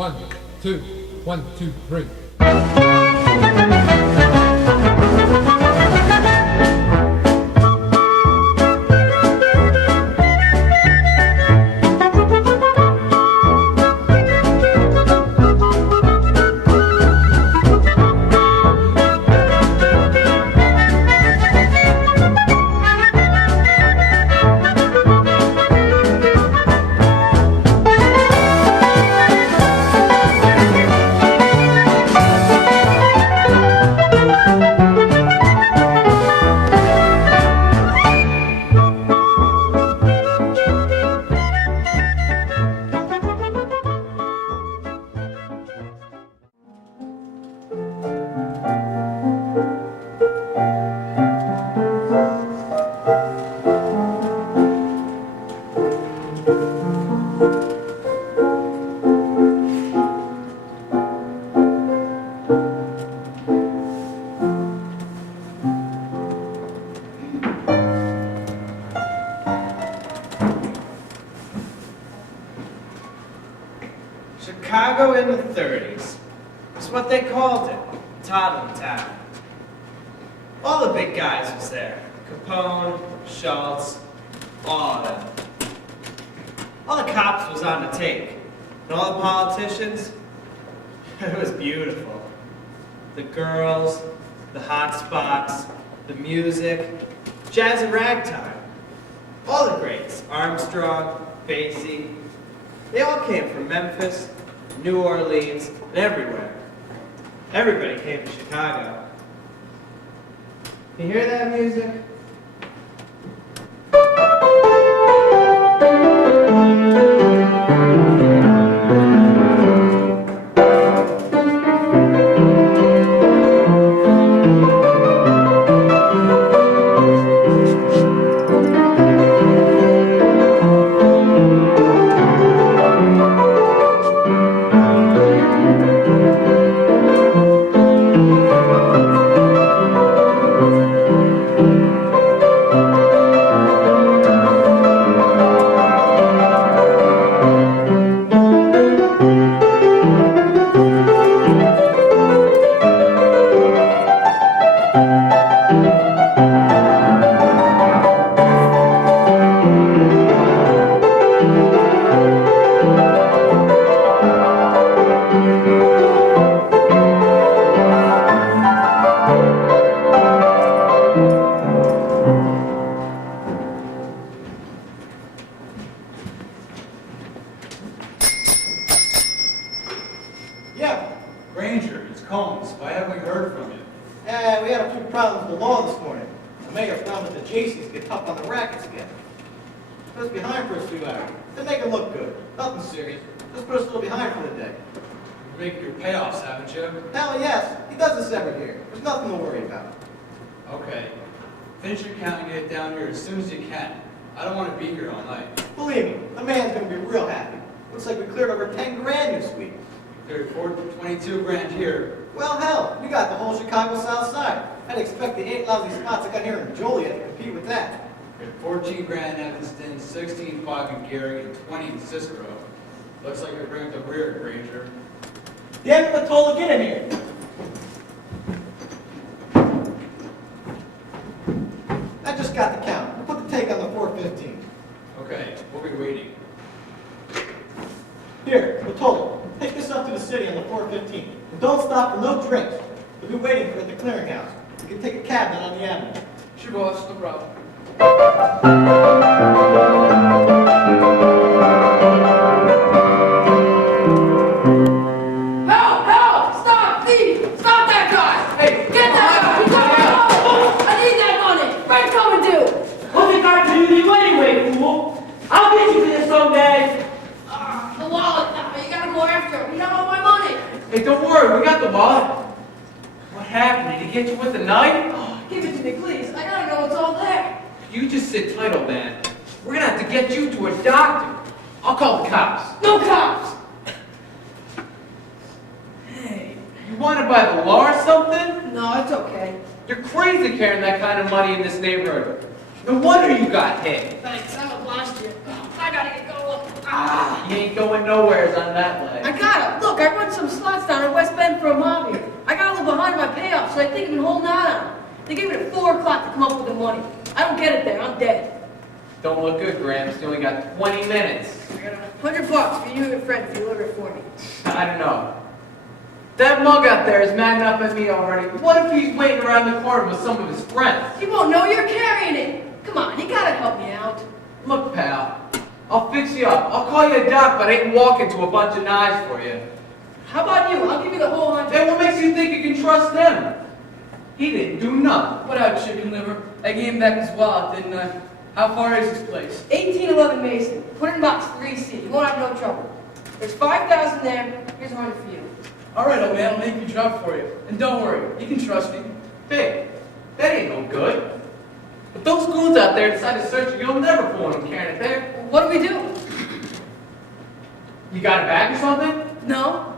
1, 2, 1, 2, 3. Chicago in the 30s. That's what they called it. Toddling Town. All the big guys was there. Capone, Schultz, all of them. All the cops was on the take. And all the politicians, it was beautiful. The girls, the hot spots, the music, jazz and ragtime. All the greats, Armstrong, Basie, they all came from Memphis, New Orleans, and everywhere. Everybody came to Chicago. You hear that music? Yeah, Granger, it's Combs. Why haven't we heard from you? We had a few problems with the law this morning. The mayor found that the Jasons get up on the rackets again. Put us behind for a few hours. They make it look good. Nothing serious. Just put us a little behind for the day. You're making your payoffs, haven't you? Hell yes. He does this every year. There's nothing to worry about. Okay. Finish your count and get it down here as soon as you can. I don't want to be here all night. Believe me, the man's going to be real happy. Looks like we cleared over 10 grand this week. Cleared 22 grand here. Well, hell, we got the whole Chicago South Side. I'd expect the 8 lousy spots I got here in Joliet to compete with that. Cleared 14 grand in Evanston, 16.5 in Gary, and 20 in Cicero. Looks like you're bringing up the rear, Granger. Damn it, Latola, get in here. I just got the count. We'll put the take on the 415. Okay, we'll be waiting. Here, Latola, take this up to the city on the 415. And don't stop for no drinks. We'll be waiting for it at the clearinghouse. You can take a cab down on the avenue. Sure, boss, no problem. Help! Stop! Thief! Stop that guy! Hey, get that guy! He's on I need that money! Rent's coming due! What's it got to do with you anyway, fool? I'll get you for this someday. The wallet now. You gotta go after him. You don't want my money. Hey, don't worry, we got the wallet. What happened? Did he get you with the knife? Oh, give it to me, please. I gotta know what's all there. You just sit tight, old man. We're gonna have to get you to a doctor. I'll call the cops. No cops! Hey, you wanted by the law or something? No, it's okay. You're crazy carrying that kind of money in this neighborhood. No wonder you got hit. Thanks. I'm obliged to you. I gotta get going. You ain't going nowheres on that leg. I gotta. Look, 4 o'clock to come up with the money. I don't get it there. I'm dead. Don't look good, Gramps. You only got 20 minutes. I got $100 for you and your friend if you deliver it for me. I don't know. That mug out there is mad enough at me already. What if he's waiting around the corner with some of his friends? He won't know you're carrying it. Come on, you gotta help me out. Look, pal. I'll fix you up. I'll call you a doc, but I ain't walking to a bunch of knives for you. How about you? I'll give you the whole 100. Hey, what makes you think you can trust him? He didn't do nothing. What out, chicken liver? I gave him back his wallet, didn't I? How far is this place? 1811 Mason. Put it in box 3C. You won't have no trouble. There's 5,000 there. Here's 100 for you. All right, old man, I'll make you drop for you. And don't worry, you can trust me. Hey, that ain't no good. If those goons out there decide to search you, you'll never pull them carrying it there. Well, what do we do? You got a bag or something? No?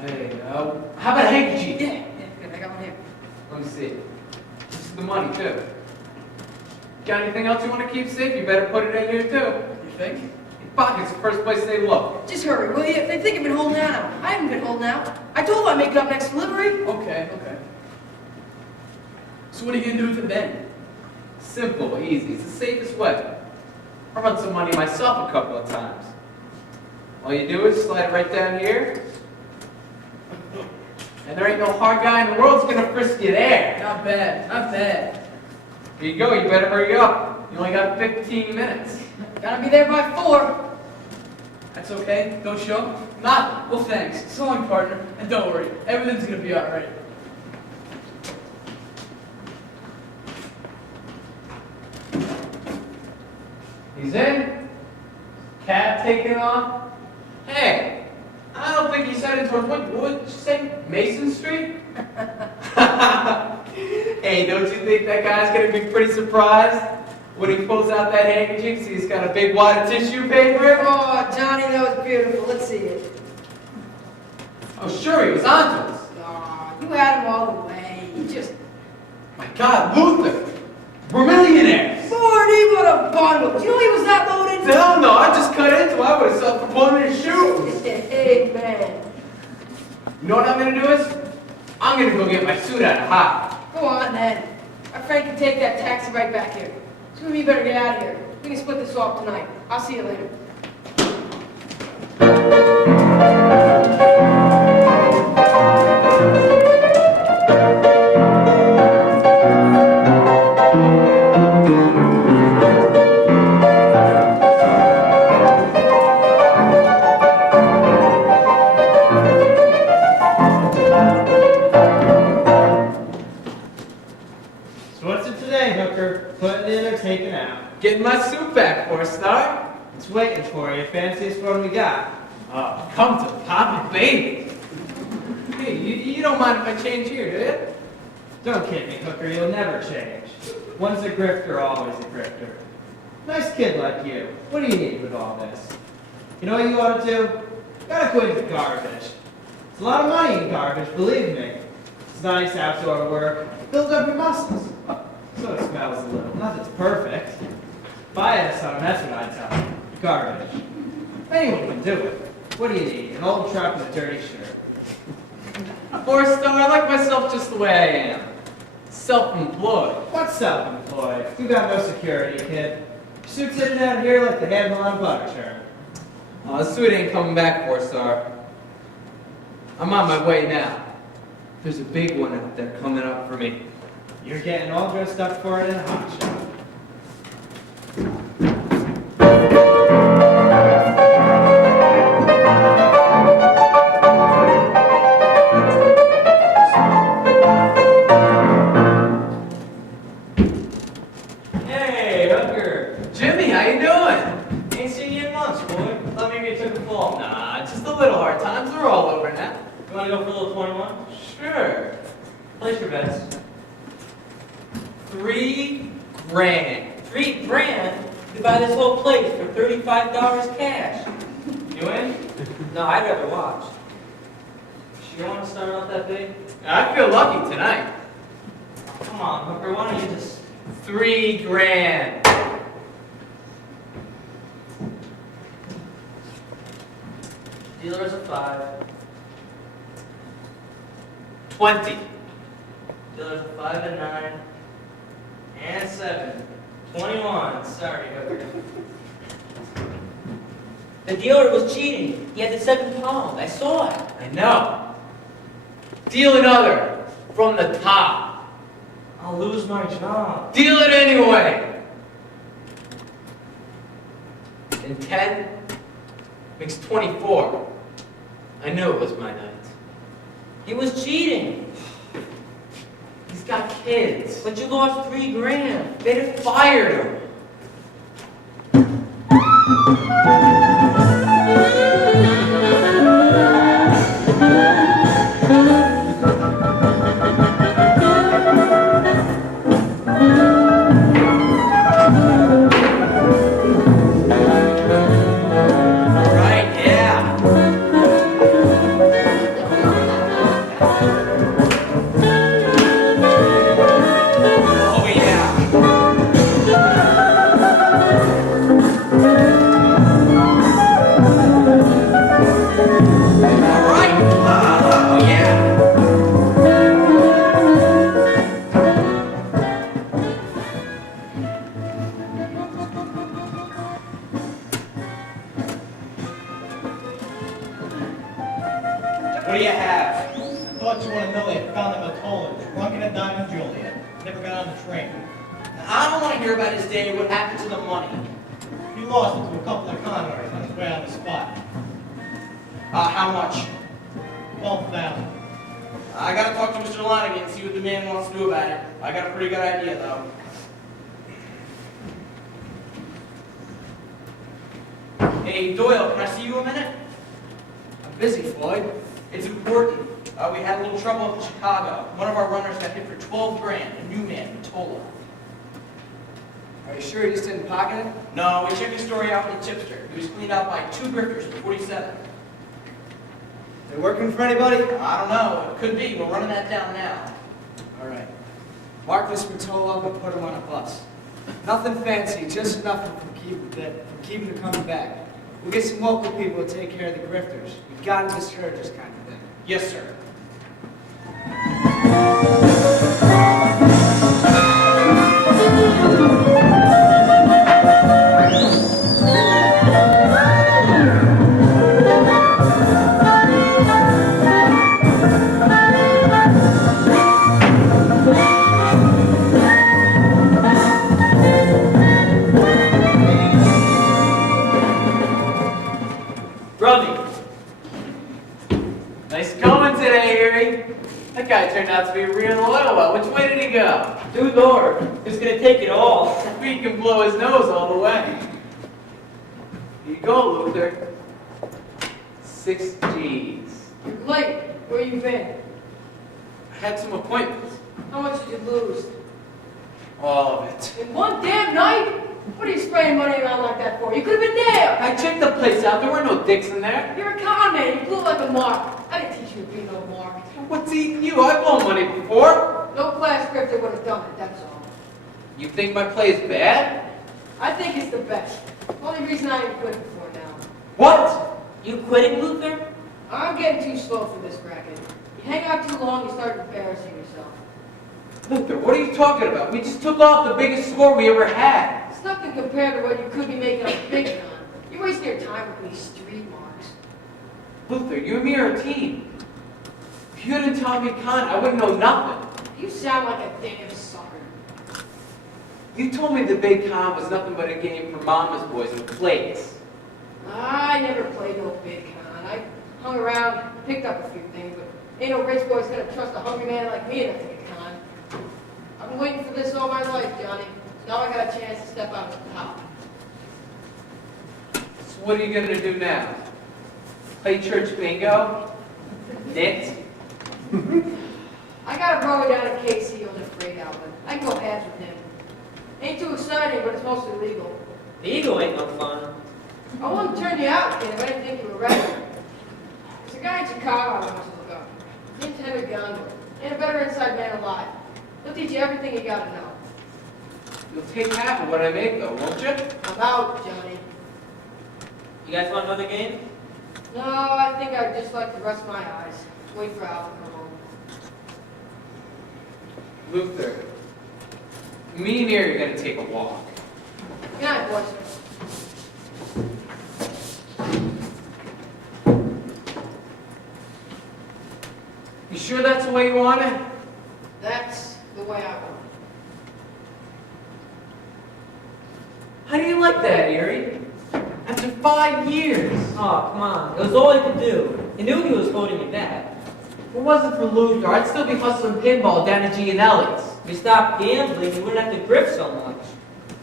Hey, how about a handkerchief? Yeah, good. I got one here. Let me see. This is the money, too. Got anything else you want to keep safe? You better put it in here, too. You think? Your pocket's the first place they look. Just hurry, will you? They think I've been holding out. I haven't been holding out. I told them I'd make it up next delivery. Okay. So what are you gonna do with it then? Simple, easy. It's the safest way. I run some money myself a couple of times. All you do is slide it right down here. And there ain't no hard guy in the world that's gonna frisk you there. Not bad, not bad. Here you go, you better hurry up. You only got 15 minutes. Gotta be there by 4. That's okay? Don't show? Nothing. Well, thanks. So long, partner. And don't worry, everything's gonna be all right. He's in. Cab taken off. Hey, I don't think he's heading towards what did you say? Mason Street? Hey, don't you think that guy's gonna be pretty surprised when he pulls out that handkerchief? See, he's got a big wad of tissue paper. Oh, Johnny, that was beautiful. Let's see it. Oh, sure, he was onto us. Aw, you had him all the way. You just... My God, Luther, we're millionaires. 40, what a bundle. Do you know he was that loaded? Hell no, I just cut into it. I would have self-promoted his shoes. Hey, man. You know what I'm gonna do is? I'm gonna go get my suit out of hot. Go on, then. Our friend can take that taxi right back here. So we better get out of here. We can split this off tonight. I'll see you later. So what's it today, Hooker? Putting in or taking out? Getting my suit back for a start. It's waiting for you. Fanciest one we got. Oh, come to Papa Baby. Hey, you don't mind if I change here, do you? Don't kid me, Hooker. You'll never change. Once a grifter, always a grifter. Nice kid like you. What do you need with all this? You know what you ought to do? Gotta quit the garbage. It's a lot of money in garbage, believe me. It's nice outdoor work. Builds up your muscles. So it smells a little. Not that it's perfect. If I had a son, that's what I'd tell him. Garbage. Anyone can do it. What do you need? An old truck and a dirty shirt. Forrester, I like myself just the way I am. Self-employed. What's self-employed? You got no security, kid. Your suit's sitting out here like the handle on a butter churn. Oh, the suit ain't coming back, Forrester. I'm on my way now. There's a big one out there coming up for me. You're getting all dressed up for it in a hot shot. Hey, Hooker. Jimmy, how you doing? Ain't seen you in months, boy. Thought maybe you took a fall. Nah, just a little hard times. They're all over now. You wanna go for a little 21? Sure. Place your bets. $3,000. 3 grand? You could buy this whole place for $35 cash. You in? No, I'd rather watch. You don't want to start off that big? I feel lucky tonight. Come on, Hooker, why don't you just... $3,000. Dealer's a 5. 20. Dealer's a 5 and 9. And 7. 21. Sorry, Hooker. The dealer was cheating. He had the 7 palm. I saw it. I know. Deal another from the top. I'll lose my job. Deal it anyway. And 10 makes 24. I knew it was my night. He was cheating. He's got kids. But you lost 3 grand. They'd have fired him. What do you have? I thought you wanted to know they found him at Toland, drunk in a Diamond Juliet. Never got on the train. I don't want to hear about his day, what happened to the money. He lost it to a couple of con artists on his way on the spot. How much? 12,000. I gotta talk to Mr. Lonigan and see what the man wants to do about it. I got a pretty good idea, though. Hey, Doyle, can I see you a minute? I'm busy, Floyd. It's important. We had a little trouble up in Chicago. One of our runners got hit for 12 grand, a new man, Matola. Are you sure you just didn't pocket it? No, we checked his story out with the tipster. He was cleaned out by 2 grifters for 47. They working for anybody? I don't know. It could be. We're running that down now. All right. Mark this Matola up and put him on a bus. Nothing fancy, just enough from keeping him coming back. We'll get some local people to take care of the grifters. We've got to discourage this kind of thing. Yes, sir. Nice going today, Erie. That guy turned out to be a real oil well. Which way did he go? Due north. Who's gonna take it all? We can blow his nose all the way. Here you go, Luther. 6 G's. You're late. Where you been? I had some appointments. How much did you lose? All of it. In one damn night? What are you spraying money around like that for? You could have been there. I checked the place out. There were no dicks in there. You're a con man. You blew like a mark. I didn't teach you to be no mark. What's eating you? I've blown money before. No class scripter would have done it, that's all. You think my play is bad? I think it's the best. Only reason I ain't quit before now. What? You quitting, Luther? I'm getting too slow for this racket. You hang out too long, you start embarrassing yourself. Luther, what are you talking about? We just took off the biggest score we ever had. It's nothing compared to what you could be making on the big con. You're wasting your time with these street marks. Luther, you and me are a team. If you hadn't taught me con, I wouldn't know nothing. You sound like a damn sucker. You told me the big con was nothing but a game for mama's boys with plates. I never played no big con. I hung around, picked up a few things, but ain't no rich boy's gonna trust a hungry man like me enough to get con. I've been waiting for this all my life, Johnny. Now I got a chance to step out to the top. So what are you gonna do now? Play church bingo? Knit? I got a brother down in KC on the freight outlet. I can go halves with him. Ain't too exciting, but it's mostly legal. The eagle ain't no fun. I wouldn't turn you out, kid, if I didn't think you were ready. There's a guy in Chicago I want you to look up. His name's Henry Gondor. Ain't a better inside man alive. He'll teach you everything you gotta know. You'll take half of what I make though, won't you? I'm out, Johnny. You guys want another game? No, I think I'd just like to rest my eyes. Wait for Al to come home. Luther, Me and Erie are gonna take a walk. Good night, boys. You sure that's the way you want it? That's the way I want it. How do you like that, Erie? After 5 years. Oh, come on. It was all he could do. He knew he was holding you back. If it wasn't for Luther, I'd still be hustling pinball down at G and Ellie's. If you stopped gambling, you wouldn't have to grip so much.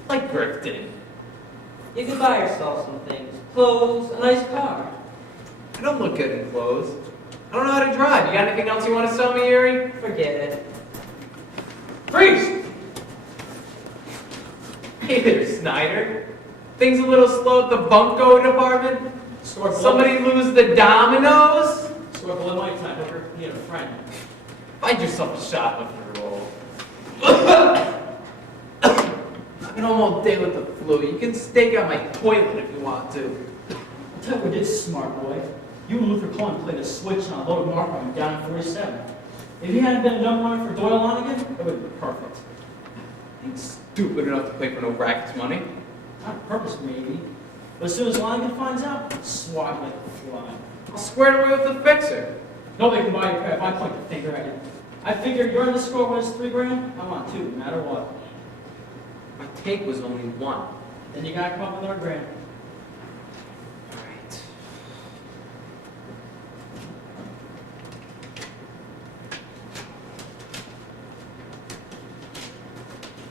Like Griff did. You could buy yourself some things. Clothes, a nice car. I don't look good in clothes. I don't know how to drive. You got anything else you want to sell me, Erie? Forget it. Freeze! Hey there, Snyder. Things a little slow at the bunko department? Somebody lose the dominoes? Store below my time, Hooker. You need a friend. Find yourself a shoplifter role. I've been home all day with the flu. You can stake out my toilet if you want to. I'll tell you what this smart boy. You and Luther Cohen played a switch on a loaded mark on him down at 47. If he hadn't been a dumb runner for Doyle Lonigan, it would have been perfect. Ain't stupid enough to play for no rackets money. Not on purpose, maybe. But as soon as Lonigan finds out, he'll swat like a fly. I'll square it away with the fixer. Nobody can buy your crap. I point the finger at you. I figure you're on the score when it's $3 grand. I want 2, no matter what. My take was only 1. Then you gotta come up with another grand. Alright.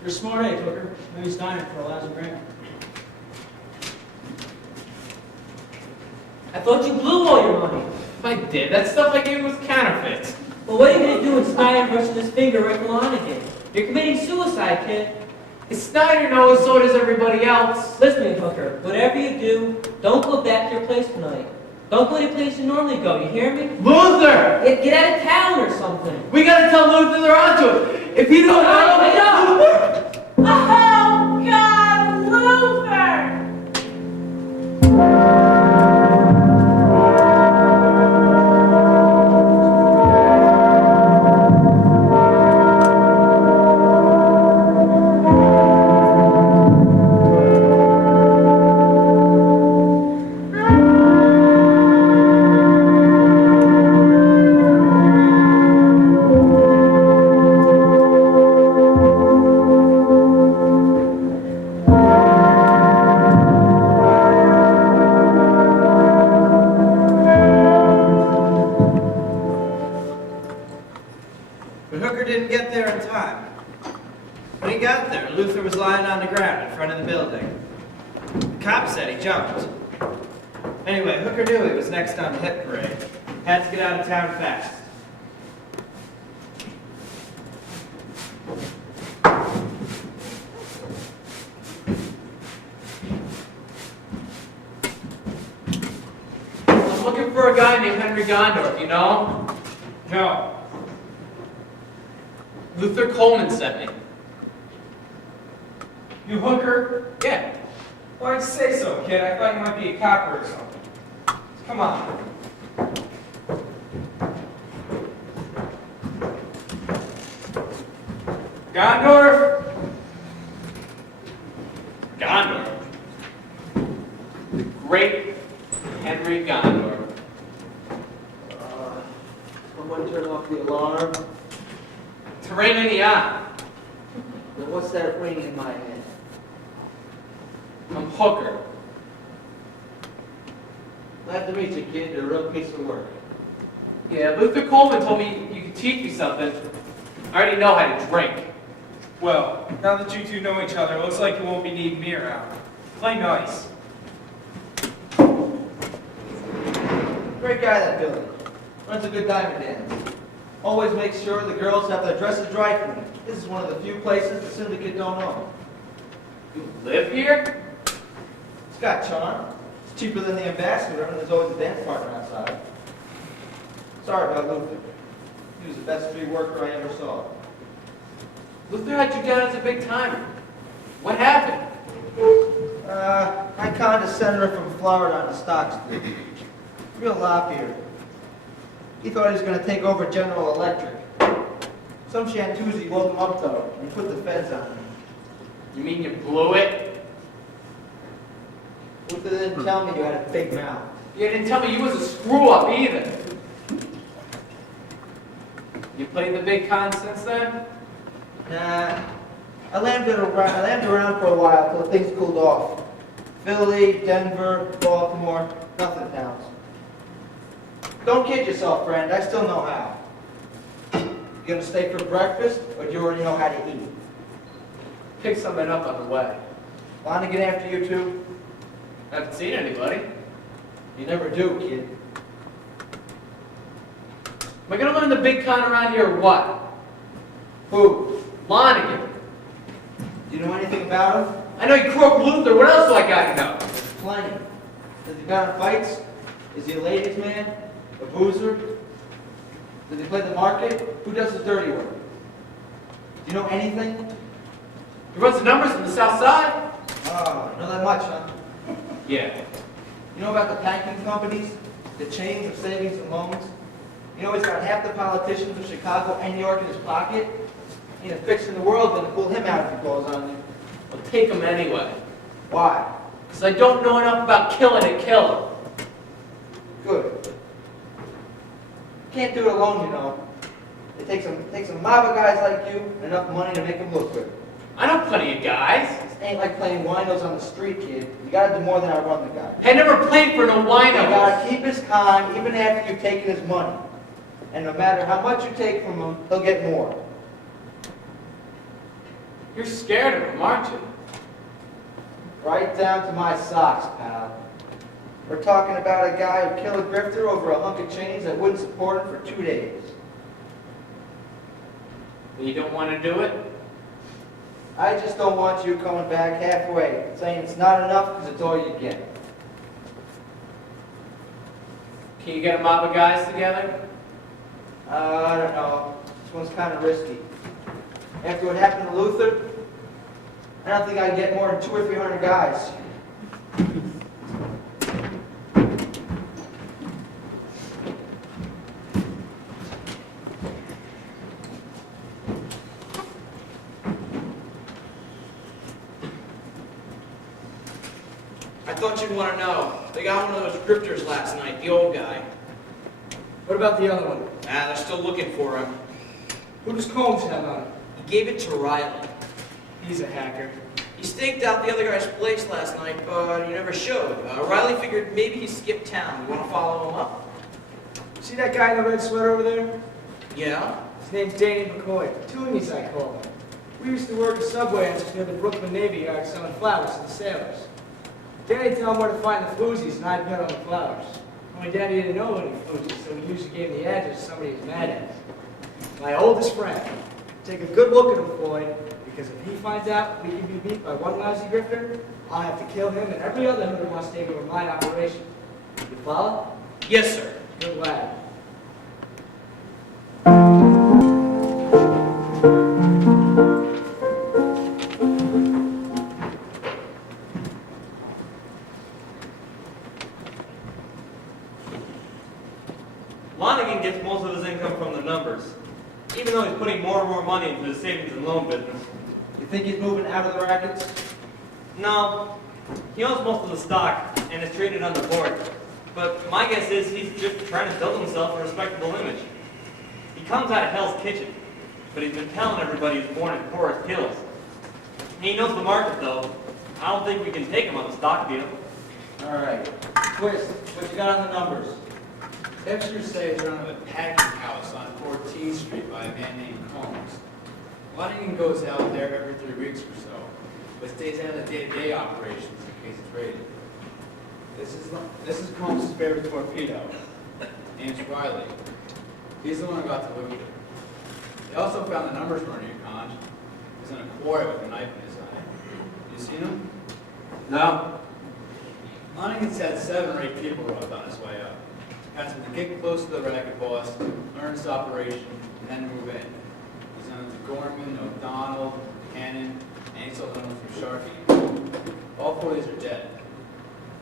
You're a smart egg, Hooker. Maybe he's dying for $11 grand. I thought you blew all your money. If I did, that stuff I gave was counterfeit. Well, what are you going to do when Snyder rushes his finger right to Lonigan? You're committing suicide, kid. If Snyder knows, so does everybody else. Listen to me, Hooker. Whatever you do, don't go back to your place tonight. Don't go to the place you normally go, you hear me? Luther! Get out of town or something. We gotta tell Luther they're onto it. If he don't know, Wait up! Oh, God, Luther! But Hooker didn't get there in time. When he got there, Luther was lying on the ground in front of the building. The cop said he jumped. Anyway, Hooker knew he was next on the hit parade. Had to get out of town fast. I'm looking for a guy named Henry Gondorf, you know? No. Luther Coleman sent me. You Hooker? Yeah. Why'd you say so, kid? I thought you might be a copper or something. Come on. Gondorf? Gondorf. The great Henry Gondorf. Someone turn off the alarm. Terrain in the eye. Then what's that ring in my hand? I'm Hooker. Glad to meet you, kid. You're a real piece of work. Yeah, Luther Coleman told me you could teach me something. I already know how to drink. Well, now that you two know each other, it looks like you won't be needing me around. Play nice. Great guy, that Billy. Runs a good diamond dance. Always makes sure the girls have their dresses dry clean. This is one of the few places the syndicate don't own. You live here? It's got charm. It's cheaper than the ambassador, and there's always a dance partner outside. Sorry about Luther. He was the best free worker I ever saw. Luther had you down as a big timer. What happened? I conned a senator from Florida on the stock street. Real lop here. He thought he was going to take over General Electric. Some Shantuzi woke him up, though, and he put the feds on him. You mean you blew it? Luther didn't tell me you had a big mouth. You didn't tell me you was a screw-up either. You played the big con since then? Nah, I lammed around for a while till things cooled off. Philly, Denver, Baltimore, nothing counts. Don't kid yourself, friend. I still know how. You gonna stay for breakfast, or do you already know how to eat? Pick something up on the way. Want to get after you too? Haven't seen anybody. You never do, kid. Am I gonna learn the big con around here or what? Who? Lonigan. Do you know anything about him? I know you croaked Luther. What else do I got to know? Plenty. Does he bet on fights? Is he a ladies' man? A boozer? Does he play the market? Who does his dirty work? Do you know anything? He runs the numbers from the south side? Oh, not that much, huh? Yeah. You know about the banking companies? The chains of savings and loans? You know he's got half the politicians of Chicago and New York in his pocket? Ain't a fix in the world gonna pull him out if he calls on you. I'll take him anyway. Why? Because I don't know enough about killing a killer. Good. Can't do it alone, you know. It takes a mob of guys like you and enough money to make him look good. I know plenty of guys. This ain't like playing winos on the street, kid. You gotta do more than outrun the guy. I never played for no You wino. gotta keep his calm even after you've taken his money. And no matter how much you take from him, he'll get more. You're scared of him, aren't you? Right down to my socks, pal. We're talking about a guy who killed a grifter over a hunk of change that wouldn't support him for 2 days. You don't want to do it? I just don't want you coming back halfway, saying it's not enough because it's all you get. Can you get a mob of guys together? I don't know. This one's kind of risky. After what happened to Luther, I don't think I can get more than 200 or 300 guys. I thought you'd want to know. They got one of those grifters last night, the old guy. What about the other one? Ah, they're still looking for him. Who does Combs have on him? He gave it to Riley. He's a hacker. He staked out the other guy's place last night, but he never showed. Riley figured maybe he skipped town. You want to follow him up? See that guy in the red sweater over there? Yeah? His name's Danny McCoy. Toonies, I call him. We used to work at subway entrance near the Brooklyn Navy Yard selling flowers to the sailors. Danny tell him where to find the floozies, and I'd bet on the flowers. Only Danny didn't know any floozies, so he usually gave me the address to somebody he was mad at. My oldest friend. Take a good look at him, Floyd, because if he finds out we can be beat by one lousy grifter, I'll have to kill him and every other who wants to take over my operation. You follow? Yes, sir. Good lad. Lonigan gets most of his income from the numbers, even though he's putting more and more money into his savings and loan business. You think he's moving out of the rackets? No, he owns most of the stock and is traded on the board. But my guess is he's just trying to build himself a respectable image. He comes out of Hell's Kitchen, but he's been telling everybody he's born in Forest Hills. He knows the market, though. I don't think we can take him on the stock deal. All right. Twist, what you got on the numbers? Extras say it's run of a packing house on 14th Street by a man named Combs. Lonigan goes out there every 3 weeks or so, but stays out of the day-to-day operations in case it's raided. This is Combs' favorite torpedo. Name's Riley. He's the one who got the Luther. They also found the numbers running your con. He's in a quarry with a knife in his eye. You seen him? No. Lonigan's had 7 or 8 people robbed on his way up. Asked him to get close to the racket boss, learn his operation, and then move in. He's known to Gorman, O'Donnell, Cannon, and he's also known for Sharkey. All 4 of these are dead.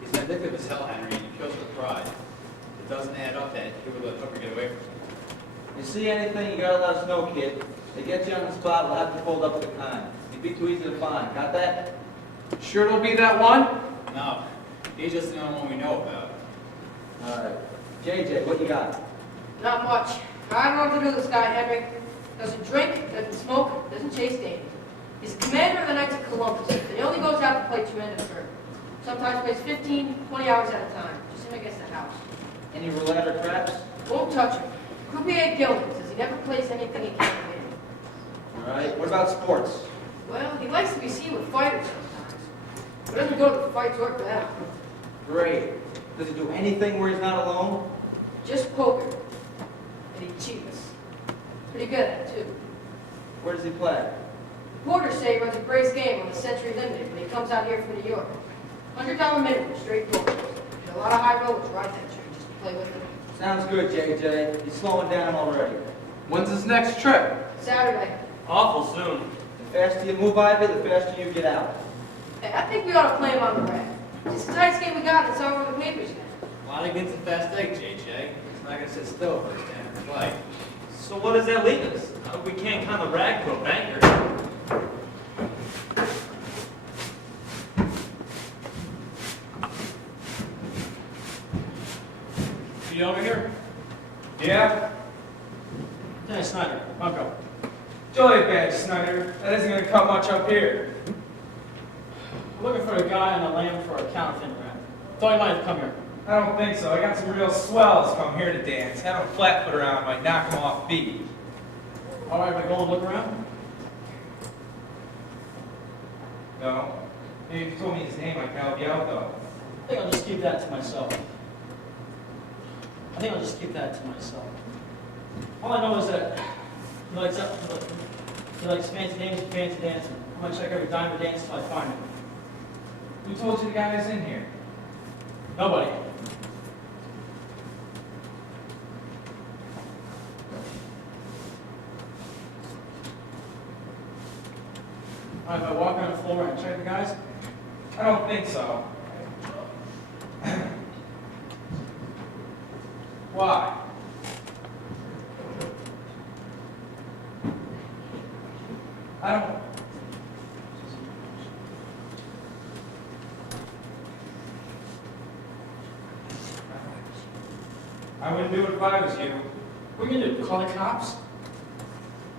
He's vindictive as hell, Henry, and he kills for pride. It doesn't add up that he would let Hooker get away from him. You see anything, you gotta let us know, kid. They get you on the spot, we'll have to fold up the con. You Be too easy to find. Got that? Sure it'll be that one? No, he's just the only one we know about. All right. JJ, what you got? Not much. I don't know what to do with this guy, Henry. Doesn't drink, doesn't smoke, doesn't chase danger. He's the commander of the Knights of Columbus, and he only goes out to play tremendous tournaments. Sometimes plays 15, 20 hours at a time, just him against the house. Any roulette or craps? Won't touch him. Croupier Gilman says he never plays anything he can't win. All right. What about sports? Well, he likes to be seen with fighters sometimes, but doesn't go to the fights or battle. Great. Does he do anything where he's not alone? Just poker. And he cheats. Pretty good at it, too. Where does he play? Reporters say he runs a brace game on the Century Limited when he comes out here from New York. $100 minimum, straight poker. And a lot of high rollers ride that train just to play with him. Sounds good, JJ. He's slowing down already. When's his next trip? Saturday. Awful soon. The faster you move, Ivy, the faster you get out. Hey, I think we ought to play him on the rack. It's the tightest game we got, and it's all over the papers now. Flanagan's a fast egg, JJ. He's not going to sit still for his damn fight. So what does that leave us? We can't count the rag to a banker. You over here? Yeah? Dennis Snyder, Bunko. Jolly bad, Snyder. That isn't going to cut much up here. I'm looking for a guy on the lam for a counterfeit rap. Thought he might have come here. I don't think so. I got some real swells come here to dance. Having a flat foot around might knock them off beat. All right, if I go and look around? No. Maybe if you told me his name, I could help you out, though. I think I'll just keep that to myself. All I know is that he likes fancy names and fancy dancing. I'm gonna check every dime of dance until I find it. Who told you the guy was in here? Nobody. All right, if I walk on the floor and check the guys? I don't think so. Why? I don't... I wouldn't do it if I was you. What are you gonna do, call the cops?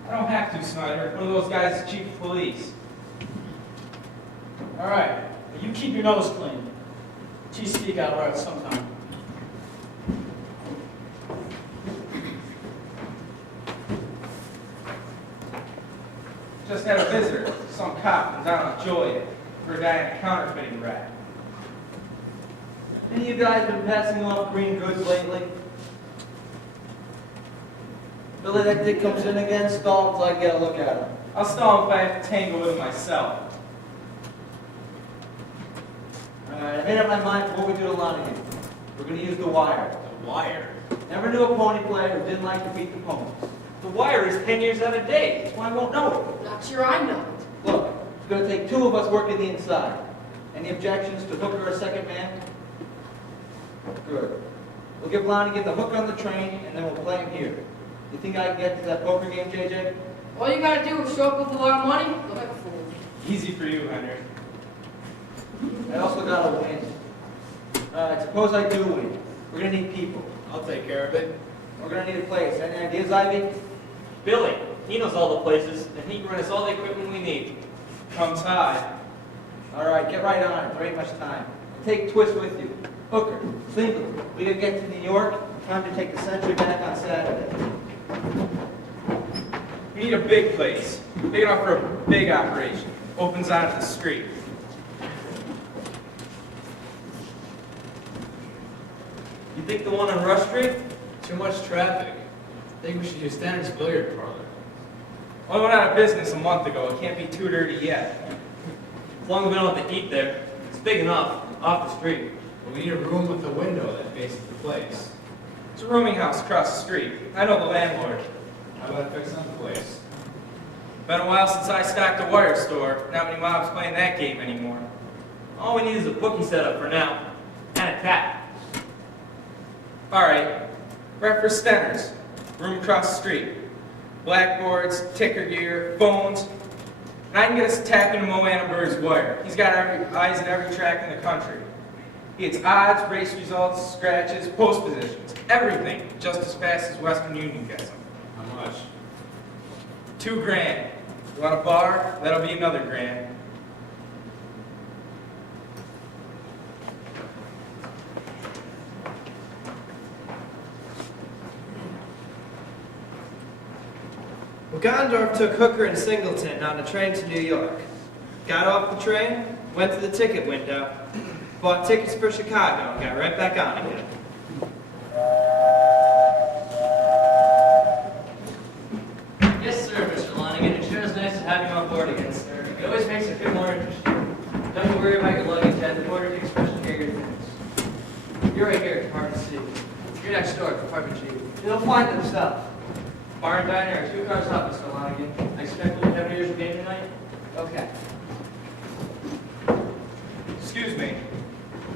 I don't have to, Snyder. One of those guys is chief of police. All right, but you keep your nose clean. Geez, speak out loud sometime. Just had a visitor, some cop from down on Joliet, for a guy in a counterfeiting rack. Any of you guys been passing off green goods lately? Billy, that dick comes in again, stall until I get a look at him. I'll stall him if I have to tangle with him myself. Alright, I made up my mind for what we do to Lonigan. We're gonna use the wire. The wire. Never knew a pony player who didn't like to beat the ponies. The wire is 10 years out of date. That's why I won't know Not sure I know it. it. Look, it's gonna take two of us working the inside. Any objections to Hooker or second man? Good. We'll give Lonigan the hook on the train, and then we'll play him here. You think I can get to that poker game, JJ? All you gotta do is show up with a lot of money, look like a fool. Easy for you, Henry. I also gotta win. Alright, suppose I do win. We're gonna need people. I'll take care of it. We're gonna need a place. Any ideas, Ivy? Billy, he knows all the places, and he can rent us all the equipment we need. Comes high. Alright, get right on it. There ain't much time. Take Twist with you. Hooker, Single. We gotta get to New York. Time to take the Century back on Saturday. We need a big place. Big enough for a big operation. Opens onto the street. You think the one on Rush Street? Too much traffic. I think we should use Standard's billiard parlor. Well, we went out of business a month ago. It can't be too dirty yet. As long as we don't have to eat there. It's big enough, off the street. But we need a room with a window that faces the place. It's a rooming house across the street. I know the landlord. How about fixing up the place? Been a while since I stocked a wire store. Not many mobs playing that game anymore. All we need is a bookie setup for now. And a tap. Alright. Rep for Stenners. Room across the street. Blackboards, ticker gear, phones. And I can get us tapping to Mo Annenberg's wire. He's got eyes at every track in the country. He gets odds, race results, scratches, post positions, everything, just as fast as Western Union gets them. How much? $2 grand. You want a bar? That'll be another grand. Well, Gondorf took Hooker and Singleton on a train to New York. Got off the train, went to the ticket window, bought tickets for Chicago, and got right back on again. Yes, sir, Mr. Lonigan. It sure is nice to have you on board again, sir. It always makes it feel more interesting. Don't you worry about your luggage at the border takes special care of your things. You're right here, Department C. You're next door, Department G. They'll find themselves. Bar and diner are 2 cars up, Mr. Lonigan. I expect we'll have a usual game tonight. Okay. Excuse me.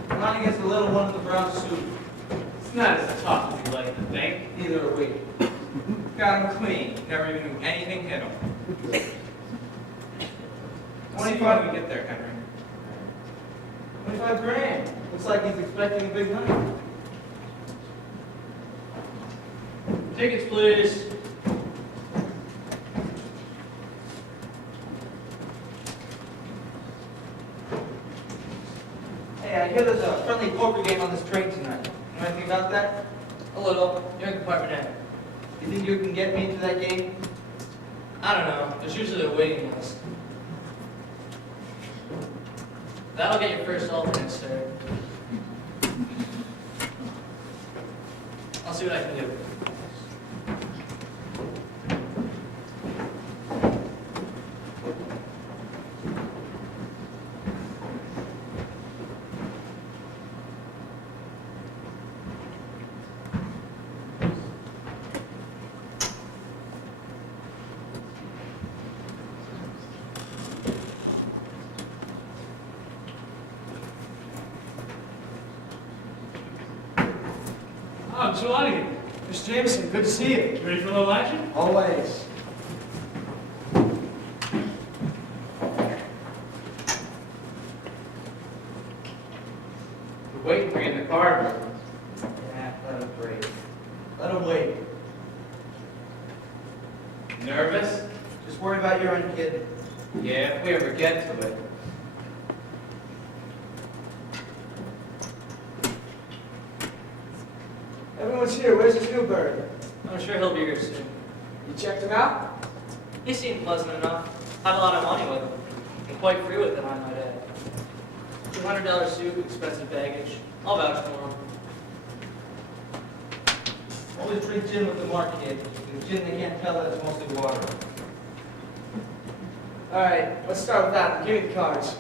Lonnie gets the little one in the brown suit. It's not as tough as you'd like to think. Neither are we. Got him clean. Never even knew anything hit him. 25 we get there, Henry. 25 grand. Looks like he's expecting a big night. Tickets, please. Hey, I hear there's a friendly poker game on this train tonight. You know anything about that? A little. You're in compartment A. You think you can get me into that game? I don't know. There's usually a waiting list. That'll get your first alternate, sir. I'll see what I can do. Oh, Mr. Lonigan. Mr. Jameson, good to see you. Ready for a little action? Always. We're waiting for you in the car, bro. Yeah, let him wait. Let him wait. Nervous? Just worry about your own kid. Yeah, if we ever get to it. Everyone's here. Where's this new bird? I'm sure he'll be here soon. You checked him out? He seemed pleasant enough. Had a lot of money with him. And quite free with it, I might add. $200 suit, expensive baggage. I'll vouch for him. Always drink gin with the mark kid. With gin, they can't tell that it's mostly water. All right, let's start with that. Give me the cards.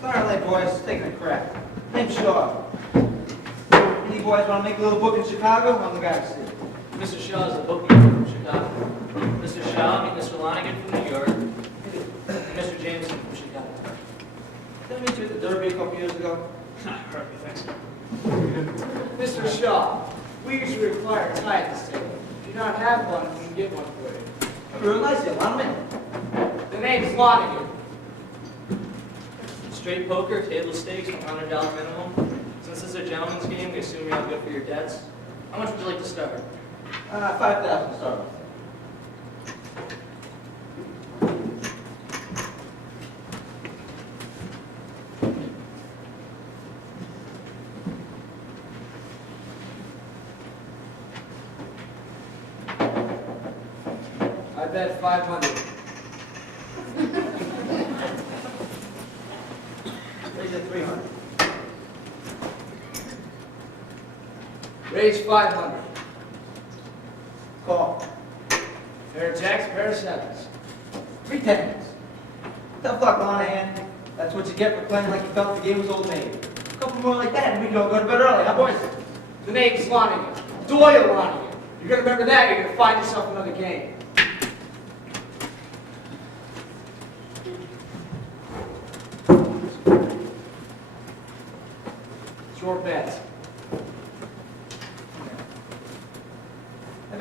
Sorry, late boys, taking a crack. Name's Shaw. Any boys want to make a little book in Chicago? I'm the guy to see. Mr. Shaw is a bookkeeper from Chicago. Mr. Shaw, meet Mr. Lonigan from New York. And Mr. Jameson from Chicago. Did I meet you at the Derby a couple years ago? Hardly think so. Mr. Shaw, we usually require a tie at this table. If you do not have one, we can get one for you. Real nice, yeah. Let him in. The name's Lonigan. Straight poker, table stakes, $100 minimum. Since this is a gentleman's game, we assume you're all good for your debts. How much would you like to start? 5,000 to start with. I bet 500. Raise it 300. Raise 500. Call. Pair of jacks, pair of sevens. 3 tens. Tough luck, Monahan. That's what you get for playing like you felt the game was old maid. A couple more like that and we can all go to bed early, huh, boys? The name's Lonigan. Doyle Lonigan. You're gonna remember that, you're gonna find yourself another game. It's your bet.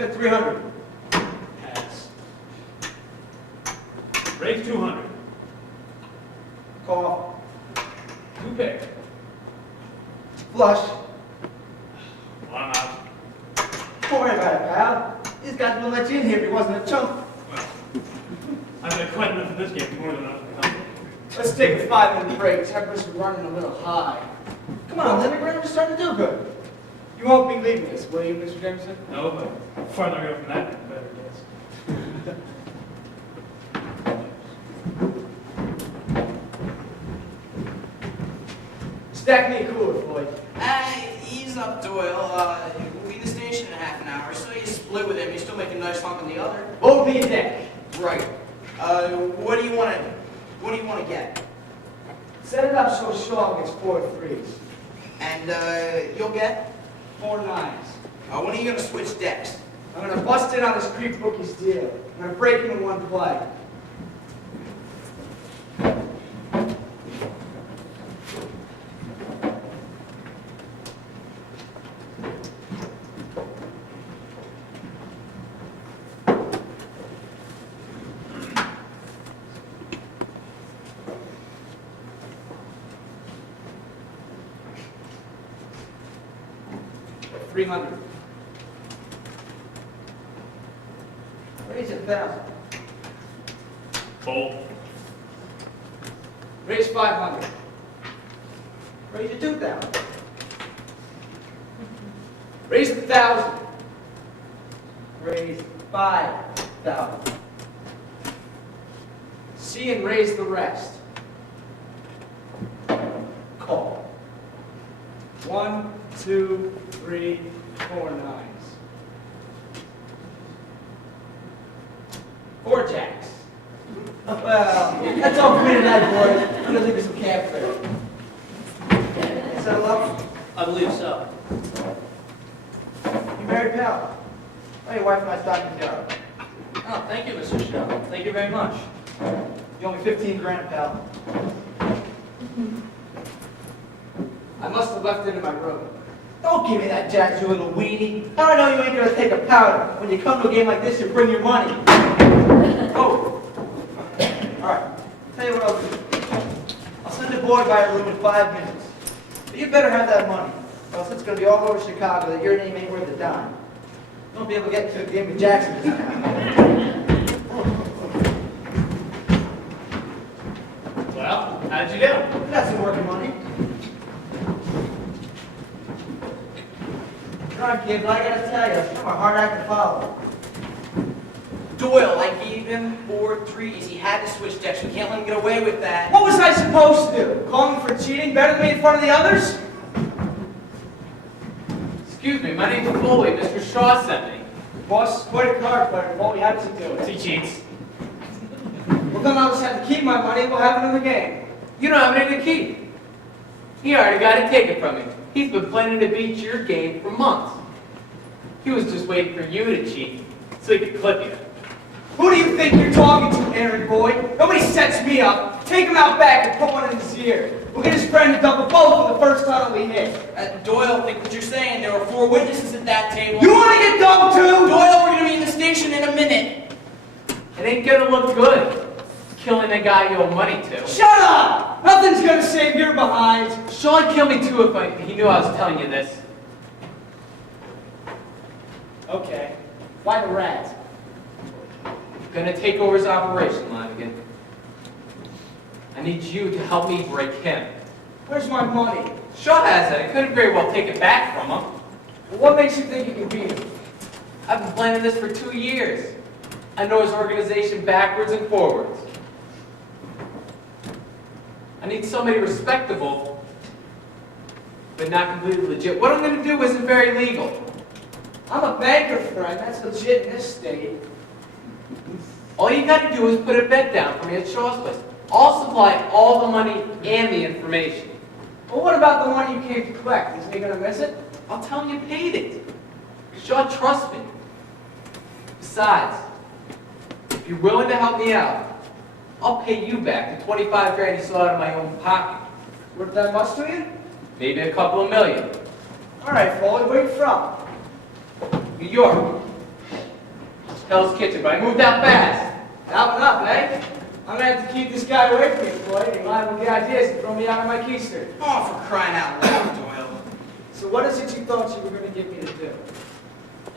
Bet 300. Pass. Raise 200. Call. Two pair. Flush. Well, I'm out. Don't worry about it, pal. These guys wouldn't let you in here if he wasn't a chump. Well, I've got quite enough in this game, more than enough in the company. Let's take a 5-minute break. Tempers are running a little high. Come on, Lindengram, you're starting to do good. You won't be leaving us, will you, Mr. Jameson? No, but the farther I go from that, the better it gets. Stack me a cooler, Floyd. Ease up, Doyle. We'll be in the station in half an hour, so you split with him. You still make a nice hunk on the other. What would be a deck? Right. What do you want to get? Set it up so Shaw gets 4 threes. And you'll get? 4 nines. When are you going to switch decks? I'm going to bust in on this creep bookie's deal. I'm going to break him in one play. $300. Raise 1,000. Fold. Raise 500. Raise your 2,000. Raise 1,000. Raise 5,000. See and raise the rest. Call. 1, 2, 3, 4 nines. 4 jacks. Well, that's all for me tonight, boys. I'm gonna leave you some cab fare. Settle up? I believe so. You married, pal? Oh, your wife and I stocked the jar. Oh, thank you, Mr. Shaw. Thank you very much. You owe me 15 grand, pal. I must have left it in my room. Don't give me that jazz, you little weenie. How I know you ain't gonna take a powder? When you come to a game like this, you bring your money. Oh. All right. Tell you what I'll do. I'll send a boy by your room in 5 minutes. But you better have that money, or else it's gonna be all over Chicago that your name ain't worth a dime. You won't be able to get into a game with Jackson this time. Well, how'd you do? You got some working money. Right, kid, but I gotta tell you, I'm a hard act to follow. Doyle, I gave him 4 threes. He had to switch decks. We can't let him get away with that. What was I supposed to do? Call me for cheating better than me in front of the others? Excuse me, my name's Foley. Mr. Shaw sent me. Boss, quite a card player. What we had to do it. He cheats. Well, then I'll just have to keep my money. We'll have another game. You don't have anything to keep. He already got to take it from me. He's been planning to beat your game for months. He was just waiting for you to cheat so he could clip you. Who do you think you're talking to, errand boy? Nobody sets me up. Take him out back and put one in his ear. We'll get his friend to double both for the first time we hit. Doyle, think what you're saying. There were 4 witnesses at that table. You want to get dumped too? Doyle, we're going to be in the station in a minute. It ain't gonna look good, killing a guy you owe money to. Shut up! Nothing's gonna save your behind. Shaw'd kill me too if he knew I was telling you this. Okay. Why the rat? Gonna take over his operation, Lanigan. I need you to help me break him. Where's my money? Shaw has it. I couldn't very well take it back from him. Well, what makes you think you can beat him? I've been planning this for 2 years. I know his organization backwards and forwards. I need somebody respectable, but not completely legit. What I'm going to do isn't very legal. I'm a banker, friend. That's legit in this state. All you got to do is put a bet down for me at Shaw's place. I'll supply all the money and the information. Well, what about the money you came to collect? Isn't he gonna miss it? I'll tell him you paid it. Shaw trusts me. Besides, if you're willing to help me out, I'll pay you back the 25 grand you saw out of my own pocket. Worth that much to you? Maybe a couple of million. All right, Foley, where you from? New York. Hell's Kitchen, but I moved out fast. Out and up, eh? I'm gonna have to keep this guy away from me, Floyd. He might have the ideas to throw me out of my keister. Oh, for crying out loud, Doyle. So what is it you thought you were gonna get me to do?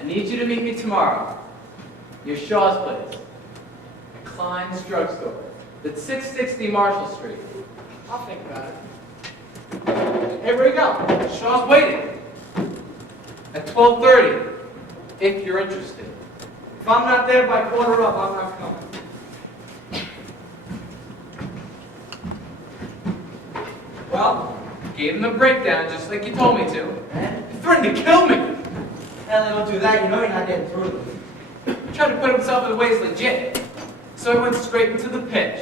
I need you to meet me tomorrow. Your Shaw's place. At Klein's Drugstore. That's 660 Marshall Street. I'll think about it. Hey, where you go? Shaw's waiting. At 12:30, if you're interested. If I'm not there by quarter up, I'm not coming. Well, Gave him the breakdown just like you told me to. He threatened to kill me. Hell, they don't do that. You know you're not getting through to them. He tried to put himself in the way as legit. So I went straight into the pitch.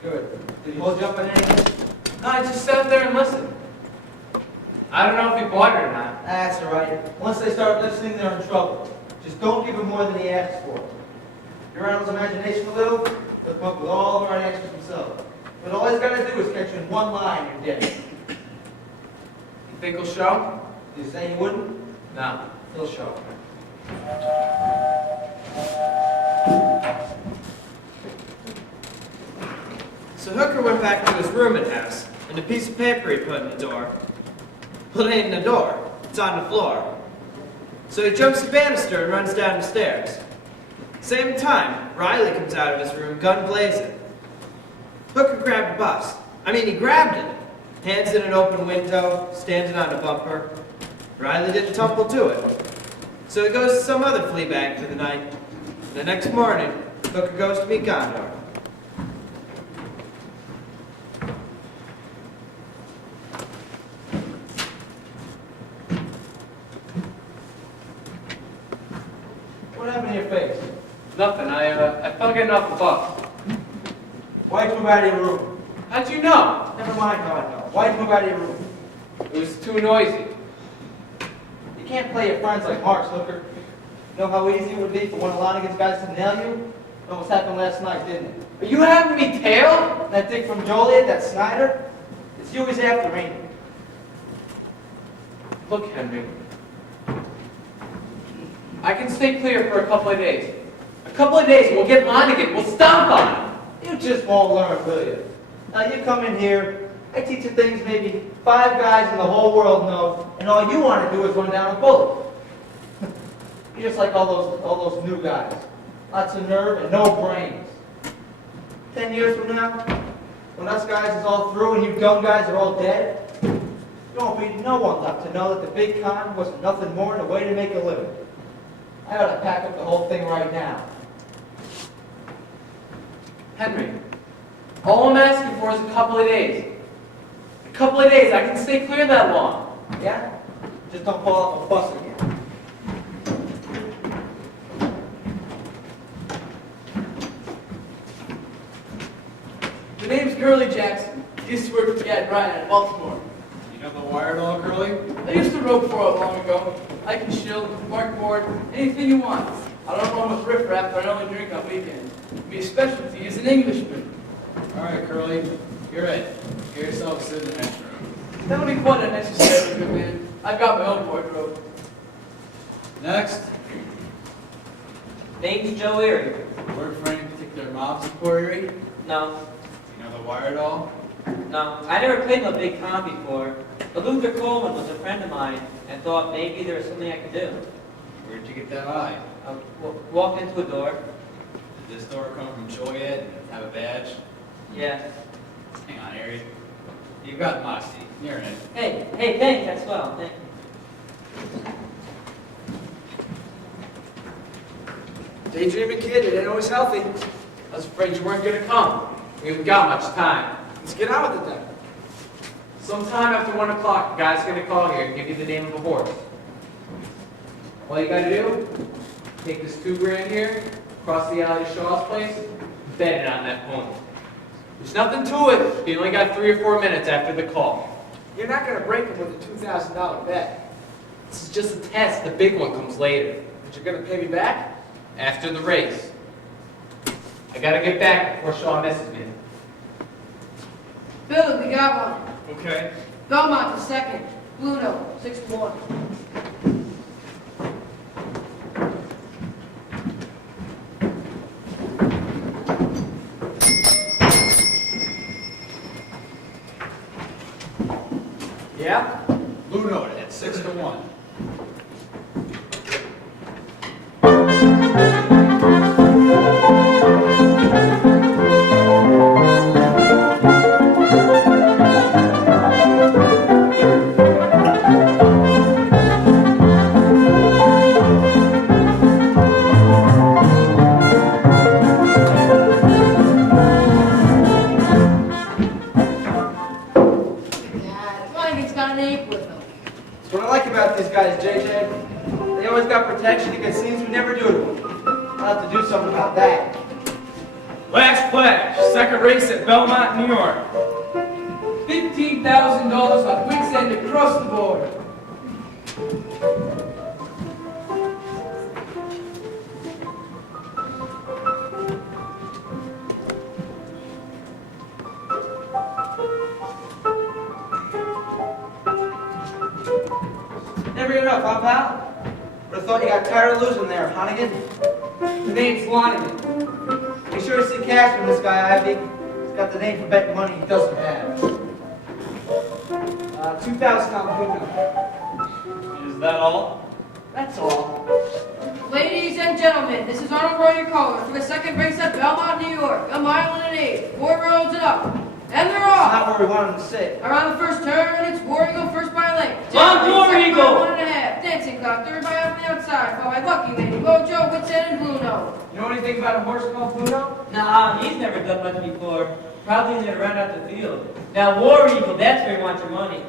Good. Did he hold you up on anything? No, I just sat there and listened. I don't know if he bought it or not. That's all right. Once they start listening, they're in trouble. Just don't give him more than he asks for. If you around his imagination a little, he'll come up with all the right answers himself. But all he's got to do is catch you in one line, you're dead. You think he'll show? Did you say he wouldn't? No. He'll show. So Hooker went back to his rooming house, and a piece of paper he put in the door. Well, it ain't in the door. It's on the floor. So he jumps the banister and runs down the stairs. Same time, Riley comes out of his room, gun blazing. Hooker grabbed a bus. He grabbed it. Hands in an open window, standing on a bumper. Riley didn't tumble to it. So he goes to some other flea bag for the night. The next morning, Hooker goes to meet Gondor. What happened to your face? Nothing. I felt getting off the bus. Why'd you move out of your room? How'd you know? Never mind how I know. Why'd you move out of your room? It was too noisy. You can't play your friends like Mark's, Hooker. You know how easy it would be for one of Lonigan's guys to nail you? It almost happened last night, didn't it? Are you having me tail? That dick from Joliet, that Snyder, it's you he's after, ain't it? Look, Henry. I can stay clear for a couple of days. A couple of days, and we'll get Lonigan. We'll stomp on him. You just won't learn, will you? Now you come in here, I teach you things maybe 5 guys in the whole world know, and all you want to do is run down a bullet. You're just like all those new guys. Lots of nerve and no brains. 10 years from now, when us guys is all through and you dumb guys are all dead, you won't be no one left to know that the big con wasn't nothing more than a way to make a living. I ought to pack up the whole thing right now. Henry, all I'm asking for is a couple of days. A couple of days. I can stay clear that long. Yeah? Just don't fall off a bus again. The name's Curly Jackson. Used to work with Dad Ryan in Baltimore. You know the wire at all, Curly? I used to rope for it long ago. I can shill, mark board, anything you want. I don't run with riffraff, but I only drink on weekends. My specialty is an Englishman. All right, Curly, you're it. Get yourself a sit in the next room. That would be quite unnecessary, good man. I've got my own wardrobe. Next, Name's Joe Erie. work for any particular mob support area? No, You know the wire at all? no, I never played no big con before. But Luther Coleman was a friend of mine and thought maybe there was something I could do. Where'd you get that eye? I walked into a door. Did this door come from Joliet and have a badge? Yeah. Hang on, Harry. You've got moxie. You're in it. Hey, thanks, that's swell. Thank you. Daydreaming kid, it ain't always healthy. I was afraid you weren't going to come. We haven't got much time. Let's get out with it then. Sometime after 1 o'clock, a guy's going to call here and give you the name of a horse. All you got to do, take this $2 here, cross the alley to Shaw's place, bet it on that pony. There's nothing to it. You only got 3 or 4 minutes after the call. You're not going to break him with a $2,000 bet. This is just a test. The big one comes later. But you're going to pay me back? After the race. I got to get back before Shaw misses me. Billy, we got one. Okay. Belmont the second. Blue note, 6-1. Yeah? Blue noted at 6-1. Yeah, Flanagan's got an ape with him. That's what I like about these guys, JJ. They always got protection against things we never do to them. I'll have to do something about that. Last flash, second race at Belmont, New York. $15,000 on Wicks End across the board. Never enough, huh, pal? But I thought you got tired of losing there, Hannigan. The name's Flanagan. Be sure to see cash from this guy, Ivy. He's got the name for betting money he doesn't have. $2,000 blue note. Is that all? That's all. Ladies and gentlemen, this is Arnold Roy, your caller, for the second race at Belmont, New York. A mile and an eighth. 4 roads and up. And they're That's off. not where we wanted him to sit. Around the first turn, it's War Eagle first by a length. Come on, War Second by Eagle! 1.5. Dancing Cloud third by half on the outside, followed by Lucky Lady, Mojo, Wits End, and Blue Note. You know anything about a horse called Blue Note? Nah, he's never done much before. Probably need to run out the field. Now, War Eagle, that's where you want your money.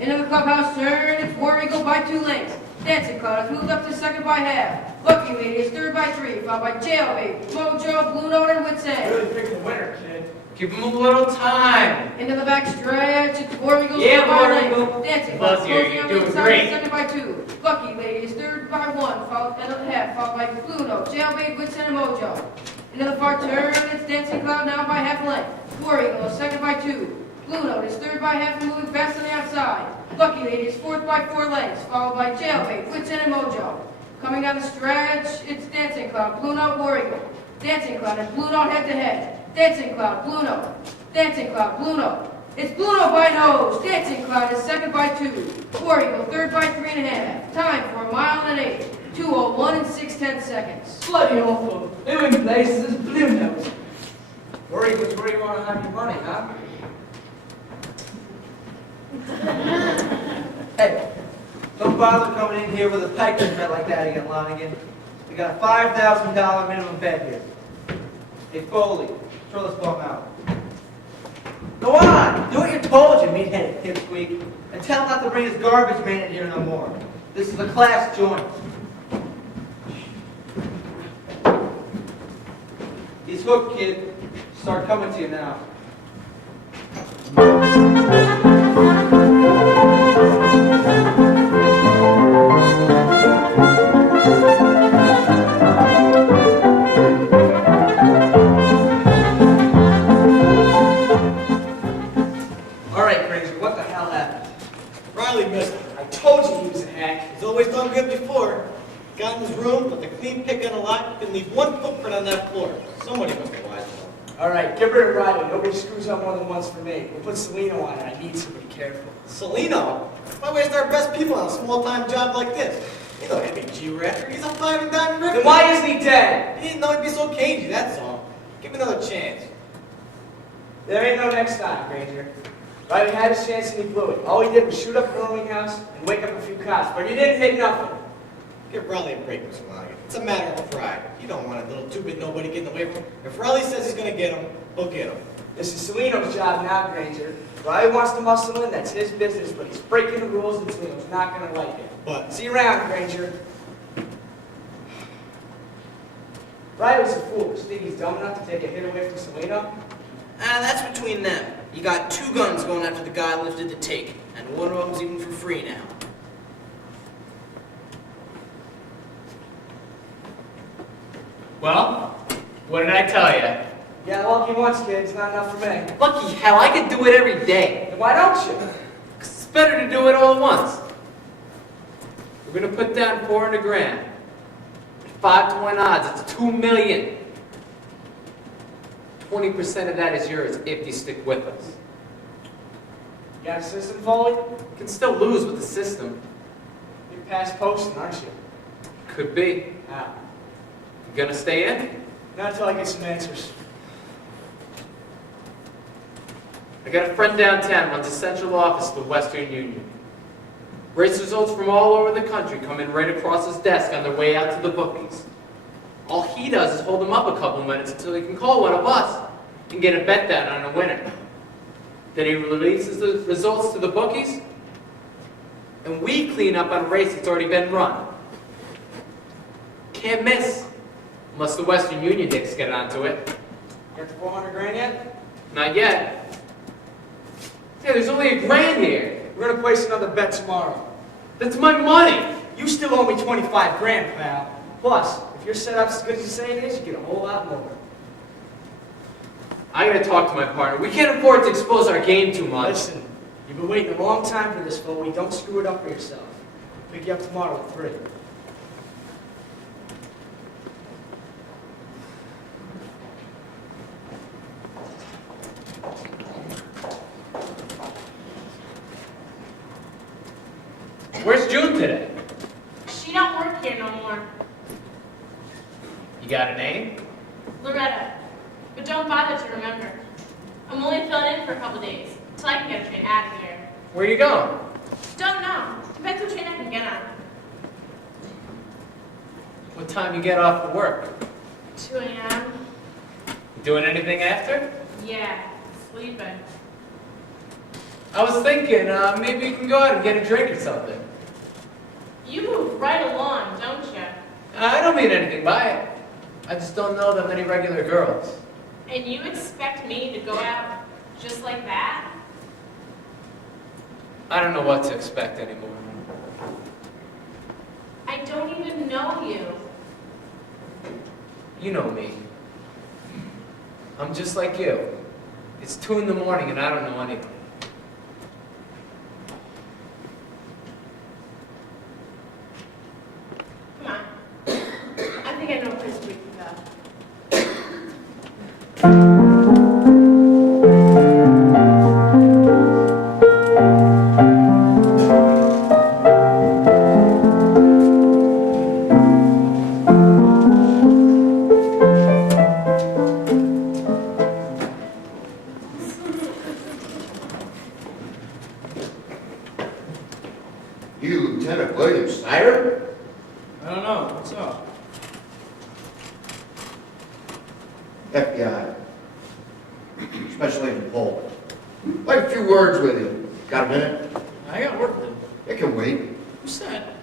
Into the clubhouse turn, it's War Eagle by 2 lengths. Dancing Cloud has moved up to second by half. Lucky Lady is third by 3, followed by Jailbait, Mojo, Blue Note, and Wits End. Really picked the winner, kid. Give him a little time. Into the back stretch, it's War Eagle Yeah, third by War length. Eagle. Dancing Buzz Cloud here, closing you're on the doing inside, great. second by 2. Lucky Lady is third by 1, followed and a half, followed by Blue Note, Jailbait, Wits End, and Mojo. Into the far turn, it's Dancing Cloud now by half length. War Eagle is second by 2. Blue Note is third by half and moving fast on the outside. Lucky Lady is fourth by 4 lengths, followed by Jailbait, Wits End, and Mojo. Coming down the stretch, it's Dancing Cloud, Blue Note, War Eagle. Dancing Cloud and Blue Note head to head. Dancing Cloud, Blue Note. Dancing Cloud, Blue Note. It's Blue Note by nose. Dancing Cloud is second by 2. War Eagle third by 3.5. Time for a mile and an eighth. 2:01 and 6/10 seconds. Bloody awful. Who in places is Blue Note? War Eagle's where you want to have your money, huh? Hey, don't bother coming in here with a piker's bet like that again, Lonigan. We got a $5,000 minimum bet here. Hey, Foley, throw this bum out. Go on, do what you're told, you meatheaded pipsqueak, and tell him not to bring his garbage man in here no more. This is a class joint. He's hooked, kid. Start coming to you now. All right, Granger, what the hell happened? Riley missed it. I told you he was a hack. He's always done good before. Got in his room, with a clean pick on a lot, didn't leave one footprint on that floor. Somebody must have lied to him. All right, get rid of Riley. Nobody screws up more than once for me. We'll put Salino on it. I need somebody careful. Salino? Why waste our best people on a small-time job like this? You know him, G-Rapper. He's a 5 and dime ripper. Then why isn't he dead? He didn't know he'd be so cagey, that's all. Give him another chance. There ain't no next time, Granger. Riley had his chance and he blew it. All he did was shoot up a rooming house and wake up a few cops, but he didn't hit nothing. Give Riley a break, Mr. Logan. It's a matter of pride. You don't want a little two-bit nobody getting away from him. If Riley says he's gonna get him, he'll get him. This is Salino's job now, Granger. Riley wants to muscle in, that's his business, but he's breaking the rules and Salino's not gonna like it. But See you around, Granger. Riley was a fool. You think he's dumb enough to take a hit away from Salino? That's between them. You got 2 guns going after the guy lifted the take, and one of them's even for free now. Well, what did I tell you? Yeah, lucky once, kid. It's not enough for me. Lucky hell, I could do it every day. Then why don't you? 'Cause it's better to do it all at once. We're gonna put down 400 grand. 5-to-1 odds, it's 2 million. 20% of that is yours if you stick with us. You got a system, Foley? You can still lose with the system. You're past posting, aren't you? Could be. How? You gonna stay in? Not until I get some answers. I got a friend downtown runs a central office of the Western Union. Race results from all over the country come in right across his desk on their way out to the bookies. All he does is hold them up a couple minutes until he can call one of us and get a bet down on a winner. Then he releases the results to the bookies, and we clean up on a race that's already been run. Can't miss, unless the Western Union dicks get onto it. Got the 400 grand yet? Not yet. Hey, there's only $1,000 here. We're gonna place another bet tomorrow. That's my money. You still owe me 25 grand, pal. Plus, if your setup's as good as you say it is, you get a whole lot more. I gotta talk to my partner. We can't afford to expose our game too much. Listen, you've been waiting a long time for this, Foley. Don't screw it up for yourself. Pick you up tomorrow at 3. Where's June today? She don't work here no more. You got a name? Loretta. But don't bother to remember. I'm only filling in for a couple days, till I can get a train out of here. Where you going? Don't know. Depends what train I can get on. What time you get off of work? 2 a.m. You doing anything after? Yeah, sleeping. I was thinking, maybe you can go out and get a drink or something. You move right along, don't you? I don't mean anything by it. I just don't know that many regular girls. And you expect me to go out just like that? I don't know what to expect anymore. I don't even know you. You know me. I'm just like you. It's 2 in the morning and I don't know anything. Come on. I think I know a place we can go. You Lieutenant William Snyder? I don't know. What's up? FBI. Special Agent Paul. Like a few words with you. Got a minute? I got work to do. It can wait. Who said?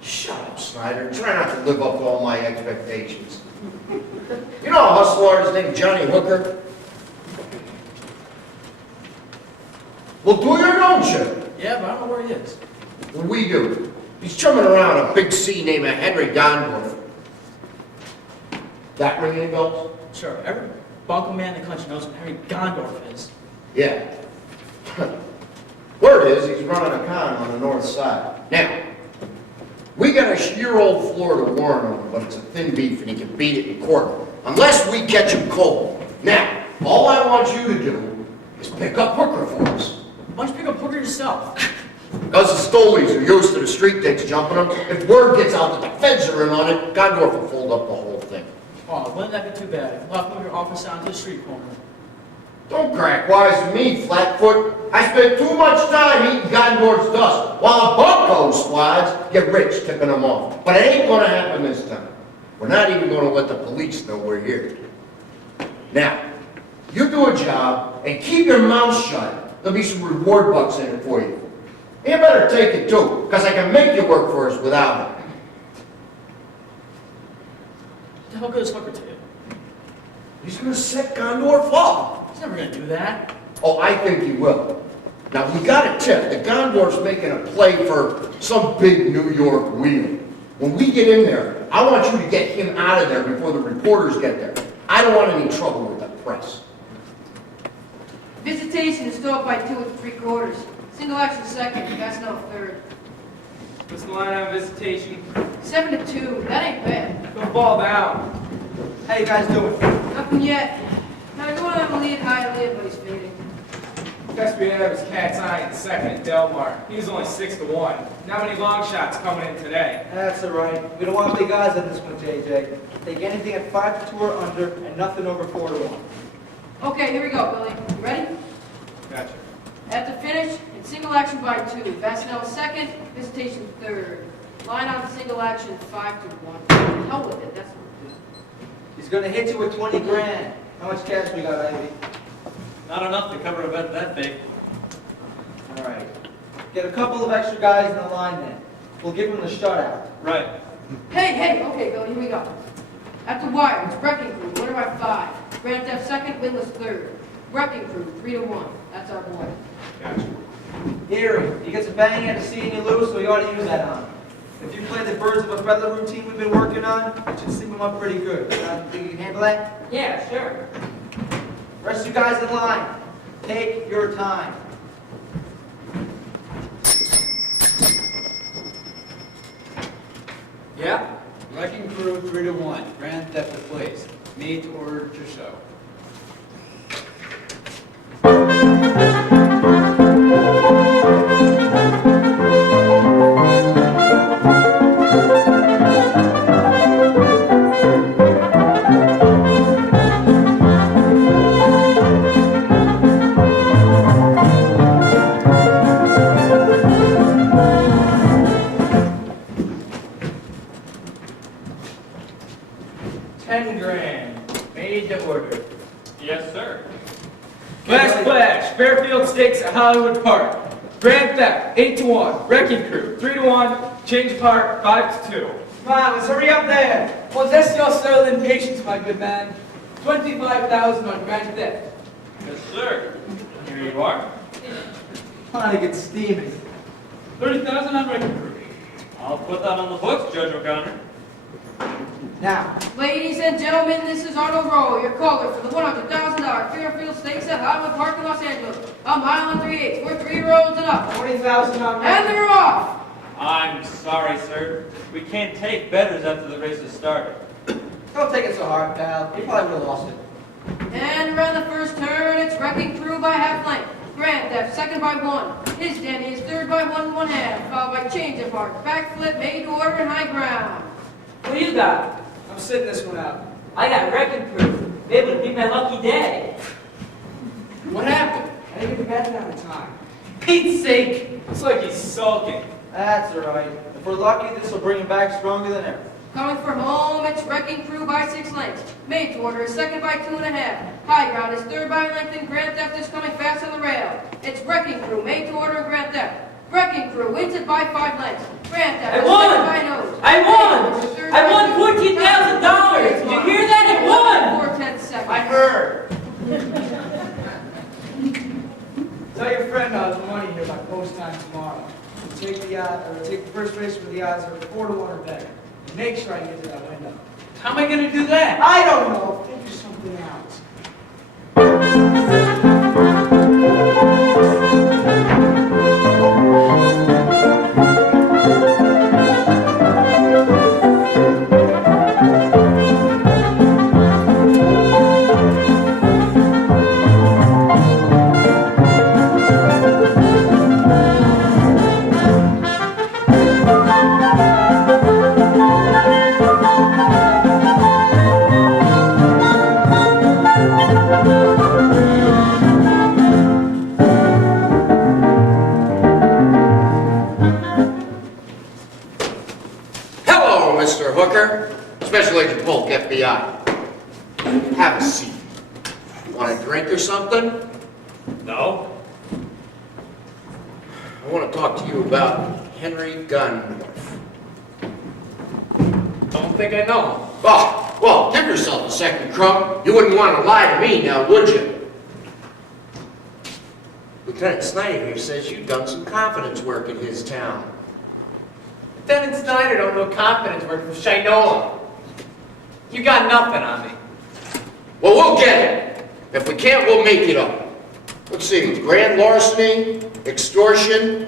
Shut up, Snyder. Try not to live up to all my expectations. You know a hustle artist named Johnny Hooker? Well, do you or don't you? Yeah, but I don't know where he is. Well, we do. He's chumming around a big C named Henry Gondorf. That ring any bells? Sure, every bunko man in the country knows what Henry Gondorf is. Yeah. Word is he's running a con on the north side. Now, we got a year-old Florida warrant on him, but it's a thin beef and he can beat it in court. Unless we catch him cold. Now, all I want you to do is pick up Hooker for us. Why don't you pick up Hooker yourself? Because the stolies are used to the street dicks jumping them. If word gets out that the feds are in on it, Gondorf will fold up the whole thing. Oh, wouldn't that be too bad? We'll have to move your office down to the street corner. Don't crack wise to me, Flatfoot. I spent too much time eating Gondorf's dust, while the bunco squads get rich tipping them off. But it ain't gonna happen this time. We're not even gonna let the police know we're here. Now, you do a job and keep your mouth shut. There'll be some reward bucks in it for you. You better take it too, because I can make you work for us without it. What the hell good is Hooker to you? He's gonna set Gondorf up. He's never gonna do that. Oh, I think he will. Now, we got a tip that Gondorf's making a play for some big New York wheel. When we get in there, I want you to get him out of there before the reporters get there. I don't want any trouble with the press. Visitation is still up by 2 3/4. Single action second, that's no third. What's the line on visitation? 7 to 2, that ain't bad. Go ball down. How you guys doing? Nothing yet. Gotta go on and lead high lid, but he's fading. Best we have is Cat's Eye in second at Delmar. He was only 6-1. Not many long shots coming in today. That's all right. We don't want big guys on this one, JJ. Take anything at 5-2 or under, and nothing over 4-1. Okay, here we go, Billy. You ready? Gotcha. At the finish, in single action by 2. Vasinell second, visitation third. Line on single action 5-1. Hell with it, that's what we do. He's gonna hit you with 20 grand. How much cash we got, Ivy? Not enough to cover a bet that big. All right. Get a couple of extra guys in the line then. We'll give him the shutout. Right. Hey, okay, Billy, here we go. At the wire, it's Wrecking Crew, winner by 5. Grand Theft second, winless third. Wrecking Crew, 3-1. That's our boy. Gotcha. Erie, he gets a bang at seeing you lose, so you ought to use that on him. If you play the birds of a feather routine we've been working on, it should sleep him up pretty good. Think you can handle that? Yeah, sure. Rest you guys in line. Take your time. Yeah? Wrecking Crew 3-1. Grand Theft of Place. Made to order to show. Fairfield Stakes at Hollywood Park. Grand Theft, 8-1. Wrecking Crew, 3-1. Change of heart, 5-2. Come on, let's hurry up there. Possess your sterling patience, my good man. 25,000 on Grand Theft. Yes, sir. Here you are. On to get steamy. 30,000 on Wrecking Crew. I'll put that on the books, Judge O'Connor. Now, Ladies and gentlemen, this is Arnold Rowe, your caller for the $100,000 Fairfield Stakes at Hollywood Park in Los Angeles. A mile and 3/8 for 3-year-olds and up. 20,000 on And they're off. I'm sorry, sir. We can't take betters after the race has started. Don't take it so hard, pal. You probably would have lost it. And around the first turn, it's Wrecking Crew by half length. Grand Theft second by 1. His Danny is third by 1.5, followed by Change of Heart, backflip, made to order, and high ground. What do you got? I'm sitting this one out. I got Wrecking Crew. Maybe it'll be my lucky day. What happened? I didn't get the bet down in time. Pete's sake! It's like he's sulking. That's all right. If we're lucky, this will bring him back stronger than ever. Coming from home, it's Wrecking Crew by 6 lengths. Made to order is second by 2.5. High ground is third by a length, and Grand Theft is coming fast on the rail. It's Wrecking Crew, made to order, and Grand Theft. Wrecking Crew wins it by 5 lengths. Grand Theft I is won! second by nose. I won! Made to order, third I by won two. $14,000! Did you hear that? I won! 4/10 seconds. I heard. Tell your friend the money here by post time tomorrow. Take the first race where the odds are 4-1 or better. Make sure I get to that window. How am I going to do that? I don't know. Figure something out. Mr. Hooker, Special Agent Polk, FBI. Have a seat. Want a drink or something? No. I want to talk to you about Henry Gundorf. Don't think I know him. Oh, well, give yourself a second, Crump. You wouldn't want to lie to me now, would you? Lieutenant Snyder here says you've done some confidence work in his town. Lieutenant Snyder don't know confidence work from Shinola. You got nothing on me. Well, we'll get it. If we can't, we'll make it up. Let's see, grand larceny, extortion,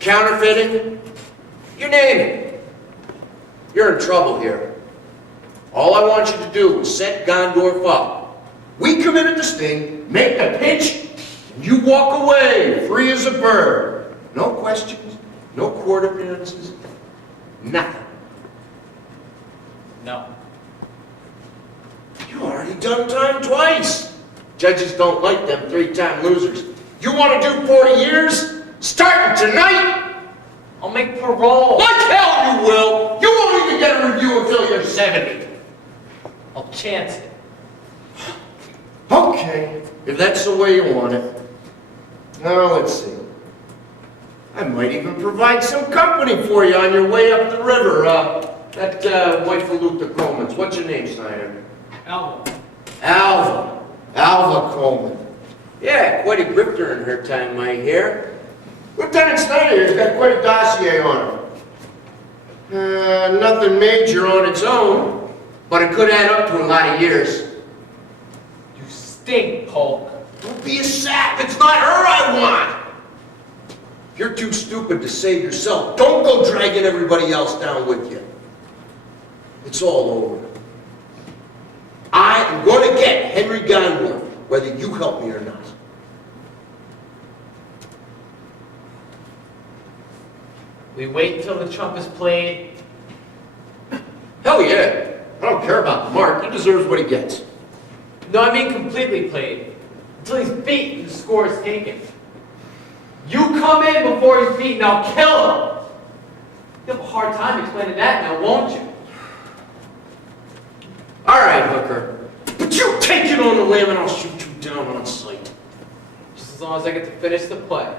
counterfeiting, you name it. You're in trouble here. All I want you to do is set Gondorf up. We committed the sting, make the pitch, and you walk away, free as a bird. No questions, no court appearances, nothing. No. You already done time twice. Judges don't like them three-time losers. You want to do 40 years? Starting tonight? I'll make parole. Like hell you will! You won't even get a review until you're 70. I'll chance it. Okay, if that's the way you want it. Now, let's see. I might even provide some company for you on your way up the river. That wife of Luther Coleman's. What's your name, Snyder? Alva. Alva. Alva Coleman. Yeah, quite a grifter in her time, I hear. Lieutenant Snyder has got quite a dossier on her. Nothing major on its own, but it could add up to a lot of years. You stink, Polk. Don't be a sap. It's not her I want. If you're too stupid to save yourself, don't go dragging everybody else down with you. It's all over. I am going to get Henry Gondorf, whether you help me or not. We wait until the trump is played. Hell yeah. I don't care about Mark. He deserves what he gets. No, I mean completely played. Until he's beat and the score is taken. You come in before he's beaten, I'll kill him. You'll have a hard time explaining that now, won't you? All right, Hooker. But you take it on the limb and I'll shoot you down on sight. Just as long as I get to finish the play.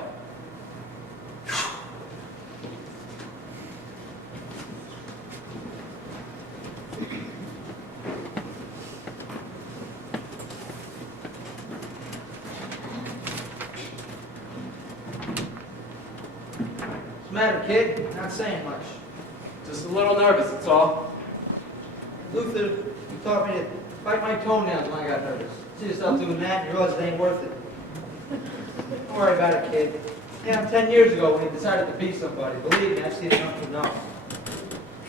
What's the matter, kid? Not saying much. Just a little nervous, that's all. Luther, you taught me to bite my toenails when I got nervous. See yourself doing that, and you realize it ain't worth it. Don't worry about it, kid. Yeah, 10 years ago when you decided to be somebody. Believe me, I've seen enough to know.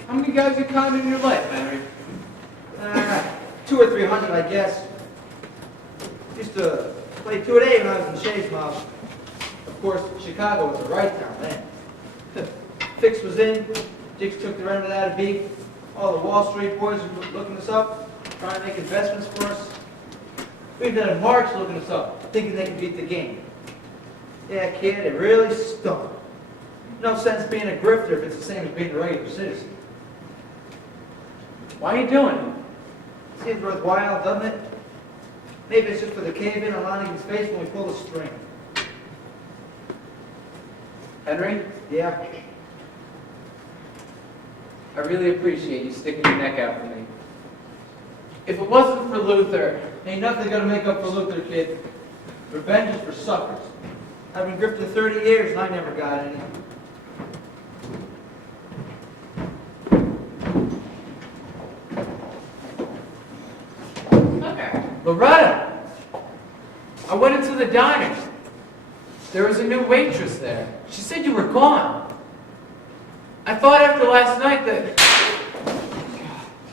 How many guys you caught in your life, Henry? 200 or 300, I guess. Used to play 2 a day when I was in Shay's mouth. Of course, Chicago was a right town then. Fix was in. Dix took the rent of that a beat. All the Wall Street boys were looking us up, trying to make investments for us. We even had a March looking us up, thinking they could beat the game. Yeah, kid, it really stunk. No sense being a grifter if it's the same as being a regular citizen. Why are you doing it? Seems worthwhile, doesn't it? Maybe it's just for the cave-in on Lonigan's face when we pull the string. Henry? Yeah? I really appreciate you sticking your neck out for me. If it wasn't for Luther... Ain't nothing gonna make up for Luther, kid. Revenge is for suckers. I've been grifting 30 years and I never got any. Okay. Loretta! I went into the diner. There was a new waitress there. She said you were gone. I thought after last night that...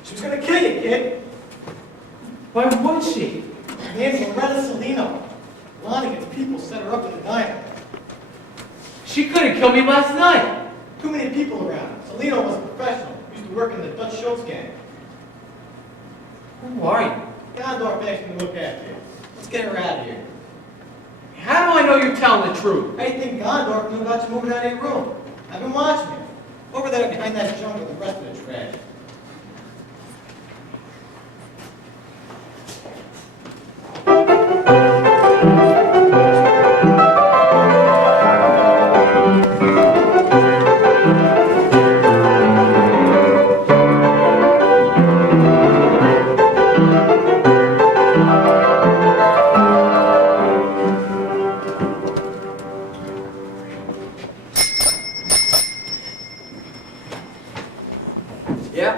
She was gonna kill you, kid. Why would she? Her name's Loretta Salino. Lonigan's people set her up in the diner. She couldn't kill me last night. Too many people around. Salino was a professional. Used to work in the Dutch Schultz gang. Who are you? Gondorf asked me to look after you. Let's get her out of here. How do I know you're telling the truth? I think Gondorf knew about you moving out of your room. I've been watching you. Over there behind that junk with the rest of the trash. Yeah?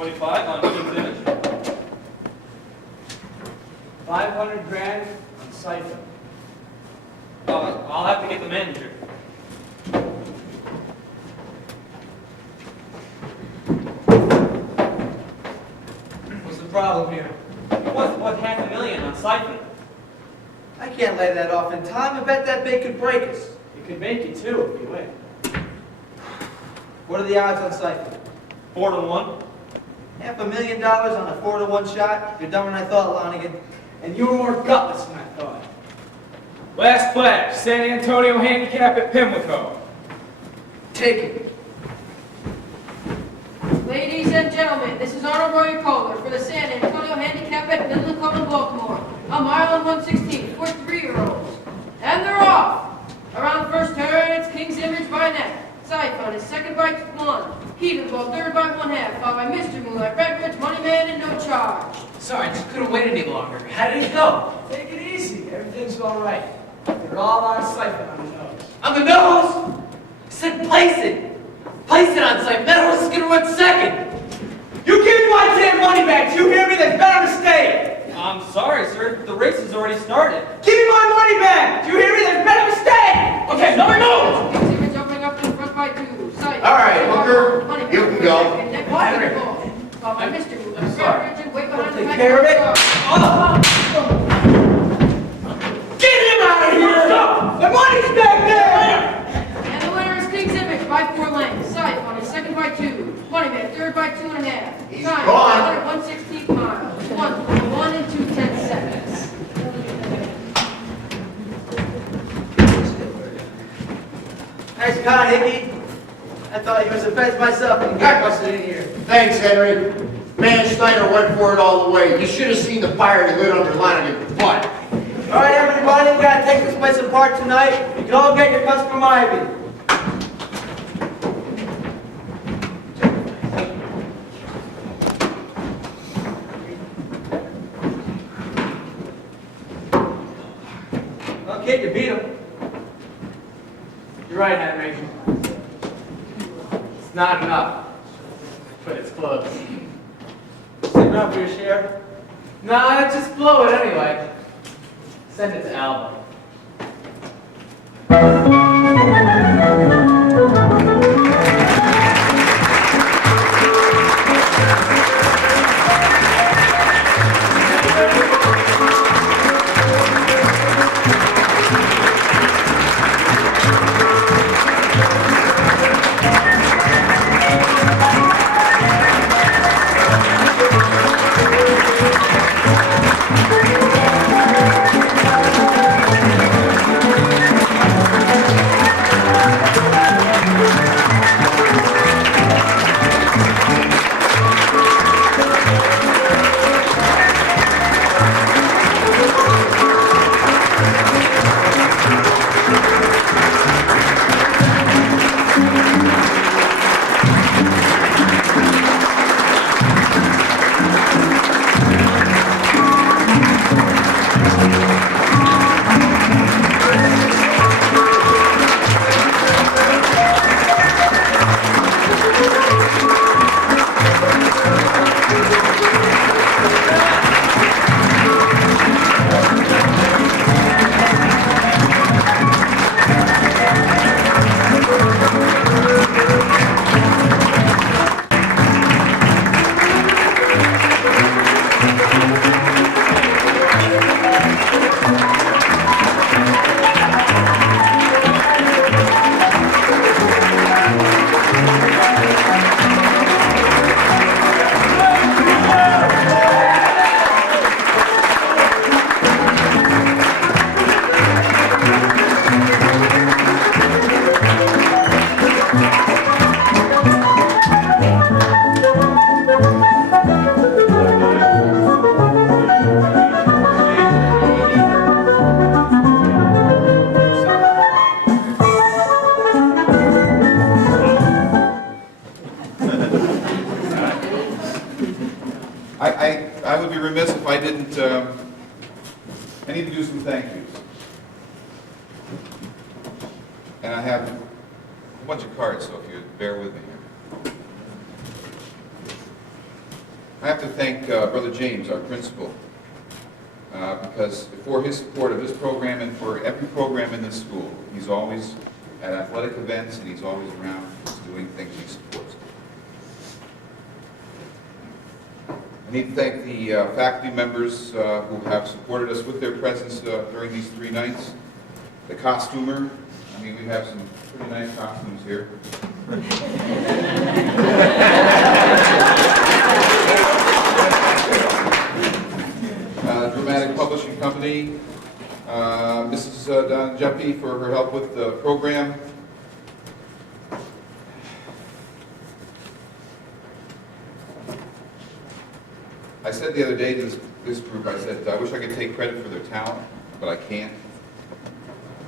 25 on Jim's image. 500 grand on Cypher. I'll have to get the manager. What's the problem here? What $500,000 on Cypher? I can't lay that off in time. I bet that bait could break us. It could make you too if you win. What are the odds on Cypher? 4 to 1. $500,000 on a 4-to-1 shot? You're dumber than I thought, Lonigan. And you were more gutless than I thought. Last flash, San Antonio handicap at Pimlico. Take it. Ladies and gentlemen, this is Arnold Royer Kohler for the San Antonio Handicap at Pimlico in Baltimore. A mile and 116 for 3-year-olds. And they're off. Around the first turn, it's King's Image by neck. Siphon is second by 1. Keevanville third by 1/2, followed by Mr. Moonlight, Redbridge, Moneyman, and No Charge. Sorry, I just couldn't wait any longer. How did it go? Take it easy. Everything's all right. They're all on Siphon on the nose. On the nose? I said place it. Place it on site. That horse is going to run second. You give me my damn money back. Do you hear me? There's been a mistake. I'm sorry, sir. The race has already started. Give me my money back. Do you hear me? There's been a mistake. Okay, no, no. King's Image opening up in front by 2. Siphon. All right, Hooker, Moneyman, you can go. and neck by Keevanville, followed by Mr. Moonlight, sorry. Redbridge, and way behind the Take pack, care of No it. Charge. Get him out of here. My money's back there. And the winner is King's Image by 4 lengths. Siphon is second by 2. Moneyman third by 2.5. He's Time, gone. 116 miles. 1 and 2/10 seconds. Nice car, Hickey. I thought he was a fence myself and got busted in here. Thanks, Henry. Man, Snyder went for it all the way. You should have seen the fire that lit under Lonigan's butt. All right, everybody, we gotta take this place apart tonight. You can all get your cuts from Ivy. Well, kid, you beat him. You're right, Henry. It's not enough, but it's close. Stick around for your share. Nah, just blow it anyway. Send it to Alba. I would be remiss if I didn't, I need to do some thank yous. And I have a bunch of cards, so if you bear with me here. I have to thank Brother James, our principal, because for his support of this program and for every program in this school. He's always at athletic events and he's always around doing things he supports. I need to thank the faculty members who have supported us with their presence during these 3 nights. The costumer, I mean, we have some pretty nice costumes here. Dramatic Publishing Company, Mrs. Donna Jeppy for her help with the program. I said the other day to this group, I said, I wish I could take credit for their talent, but I can't.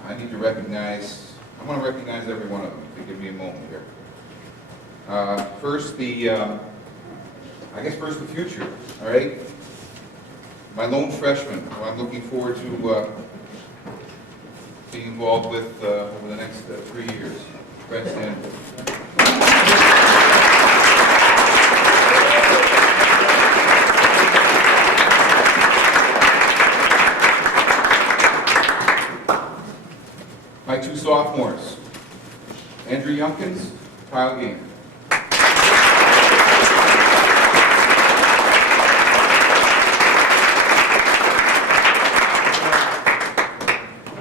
I need to recognize, I want to recognize every one of them, if you give me a moment here. First, I guess first the future, all right? My lone freshman, who I'm looking forward to being involved with over the next 3 years. Brett Stanford. My 2 sophomores, Andrew Youngkins, Kyle Gainer.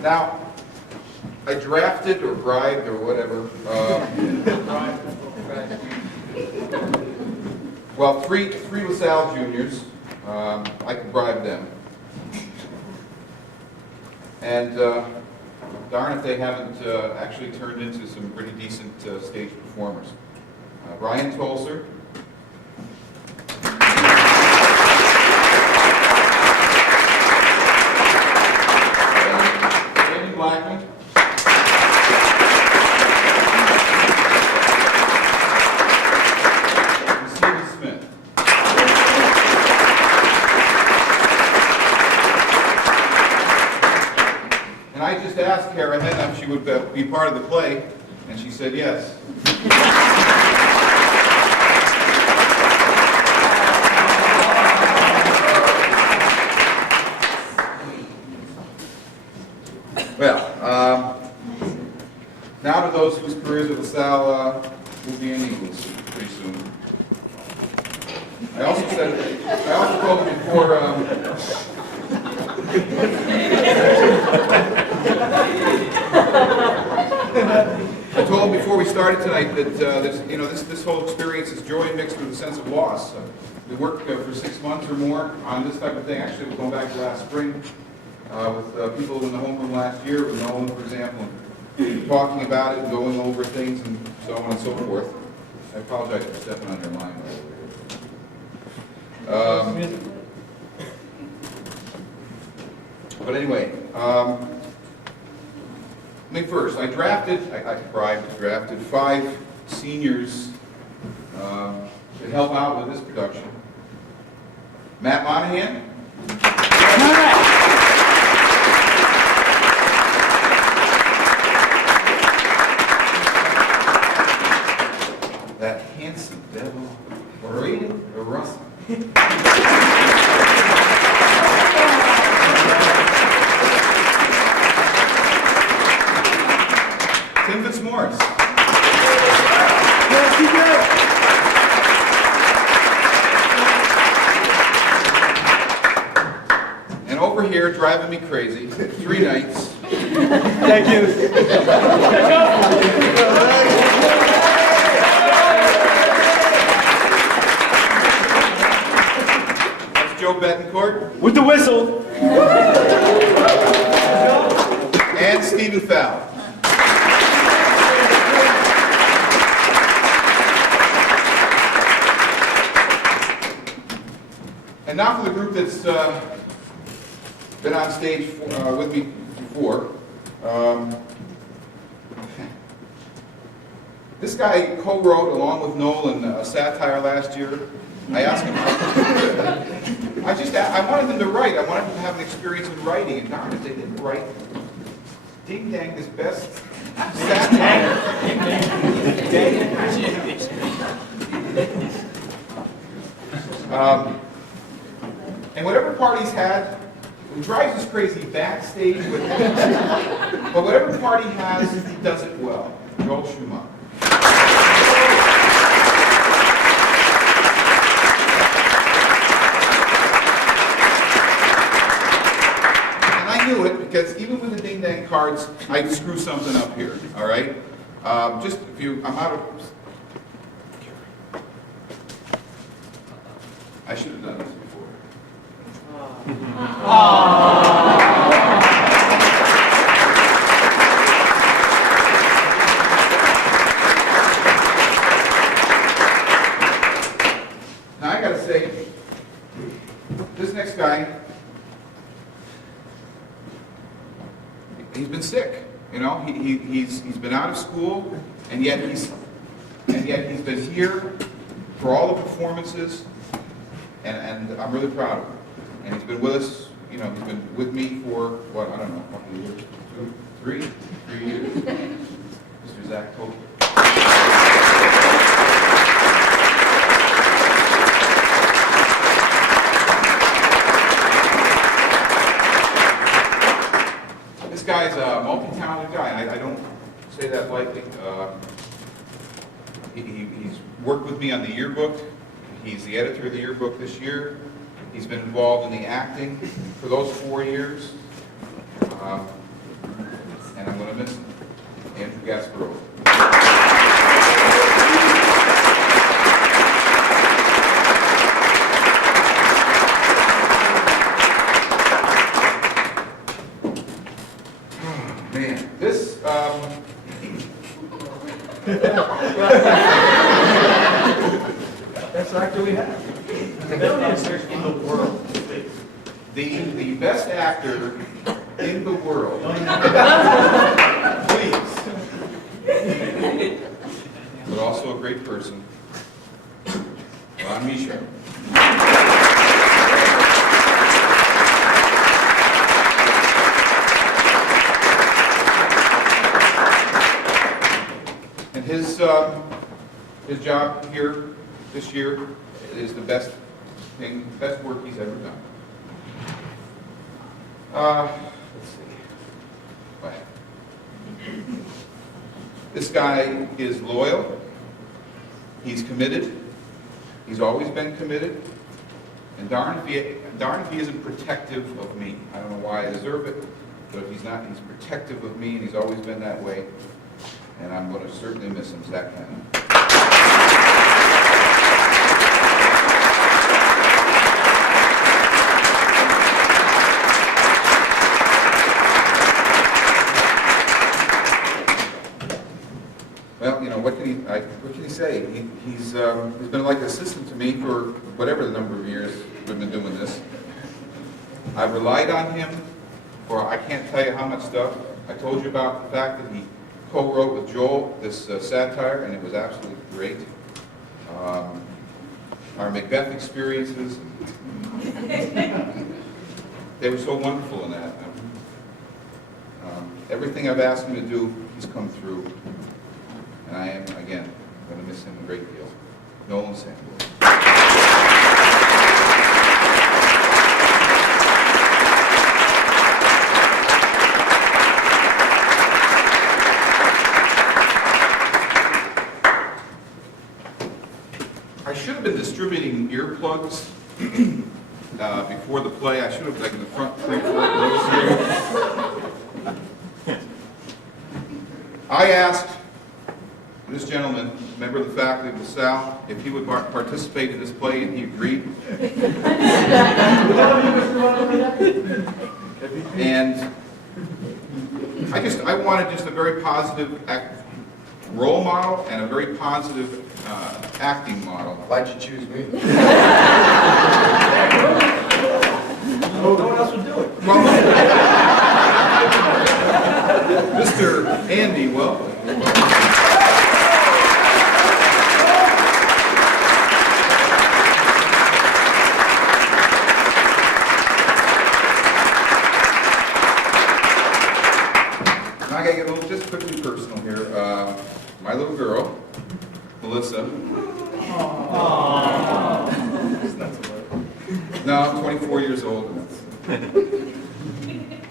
Now, I drafted or bribed or whatever. Well, three LaSalle juniors. I could bribe them. And darn if they haven't actually turned into some pretty decent stage performers. Ryan Tolser. Blackman. And Stephen Smith. And I just asked Kara Henna if she would be part of the play, and she said yes. Well, now to those whose careers at LaSalle will be in Eagles pretty soon. I also told them before, I told them before we started tonight that this whole experience is joy mixed with a sense of loss. We worked for 6 months or more on this type of thing. Actually, we're going back to last spring. With people in the homeroom last year, with Nolan, for example, talking about it and going over things and so on and so forth. I apologize for stepping on your line. But anyway, first, I drafted 5 seniors to help out with this production. Matt Monahan. That handsome devil, or Aiden, or Russell. Tim Fitzmaurice. Yes, he did. And over here, driving me crazy, 3 nights. Thank you. Joe Betancourt. With the whistle. And Stephen Fowler. And now for the group that's been on stage with me before. This guy co-wrote, along with Nolan, a satire last year. I asked him, I wanted them to write. I wanted them to have an experience in writing. And darn it, they didn't write. Ding dang, this best satire. And whatever part he's had, it drives us crazy backstage with him. But whatever part he has, he does it well. Joel Schumacher. And I knew it because even with the ding dang cards, I'd screw something up here. All right. Just a few. I'm out of. I should have done this before. Now I gotta say, this next guy, he's been sick. You know, he's been out of school, and yet he's been here for all the performances, and I'm really proud of him. And he's been with us. You know, he's been with me for what, I don't know, a couple of years, 3 years. Mr. Zach Tope. This guy's a multi-talented guy. I don't say that lightly. He's worked with me on the yearbook. He's the editor of the yearbook this year. He's been involved in the acting for those 4 years. And I'm going to miss him. Andrew Gasparoli. Man, this, That's actor we have. In the world. the best actor in the world. Please. But also a great person. Ron Misha. And his job here this year is the best work he's ever done. Let's see. Well, this guy is loyal. He's committed. He's always been committed. And darn if he isn't protective of me. I don't know why I deserve it, but if he's not, he's protective of me, and he's always been that way. And I'm going to certainly miss him, Zach Cannon. Well, you know, what can he say? He's been like an assistant to me for whatever the number of years we've been doing this. I've relied on him for I can't tell you how much stuff. I told you about the fact that he co-wrote with Joel this satire, and it was absolutely great. Our Macbeth experiences, they were so wonderful in that. Everything I've asked him to do, he's come through. And I am, again, going to miss him a great deal. Nolan Sandberg. I should have been distributing earplugs before the play. I should have taken the front 3 rows here. I asked this gentleman, member of the faculty of LaSalle, if he would participate in this play, and he agreed. And I wanted just a very positive role model and a very positive acting model. Why'd you choose me? No one else would do it. Well, Mr. Andy, welcome. Now I gotta get a little, just quickly personal here. My little girl, Melissa. Aww. No, I'm 24 years old.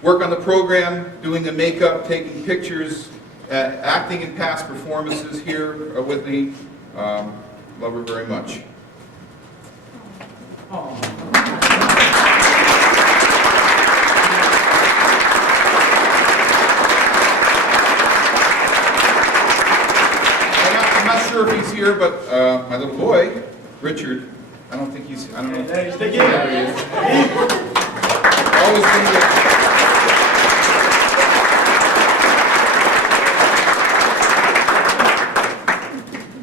Work on the program, doing the makeup, taking pictures, acting in past performances here with me. Love her very much. I'm not sure if he's here, but my little boy, Richard, I don't think he's, I don't know. There he is. Always been here.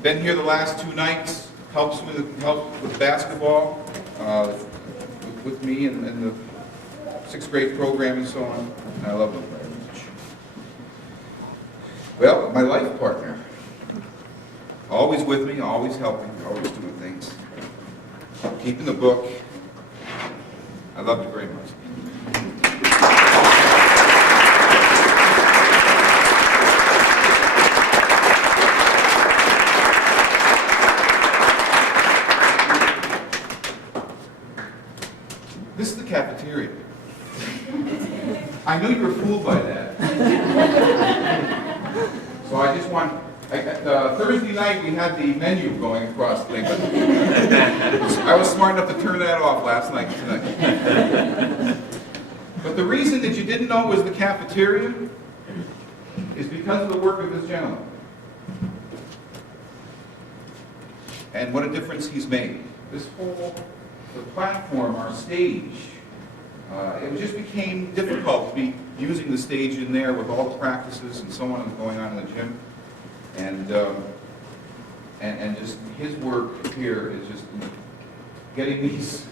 Been here the last 2 nights, helps with basketball, with me and the 6th grade program and so on. And I love him very much. Well, my life partner. Always with me, always helping, always doing things. Keeping the book. I love you very much. This is the cafeteria. I knew you were fooled by that. So I just want... Thursday night we had the menu going across the thing, but I was smart enough to turn that off last night tonight. But the reason that you didn't know it was the cafeteria is because of the work of this gentleman. And what a difference he's made. This whole the platform, our stage, it just became difficult to be using the stage in there with all the practices and so on that's going on in the gym. And just his work here is just getting these,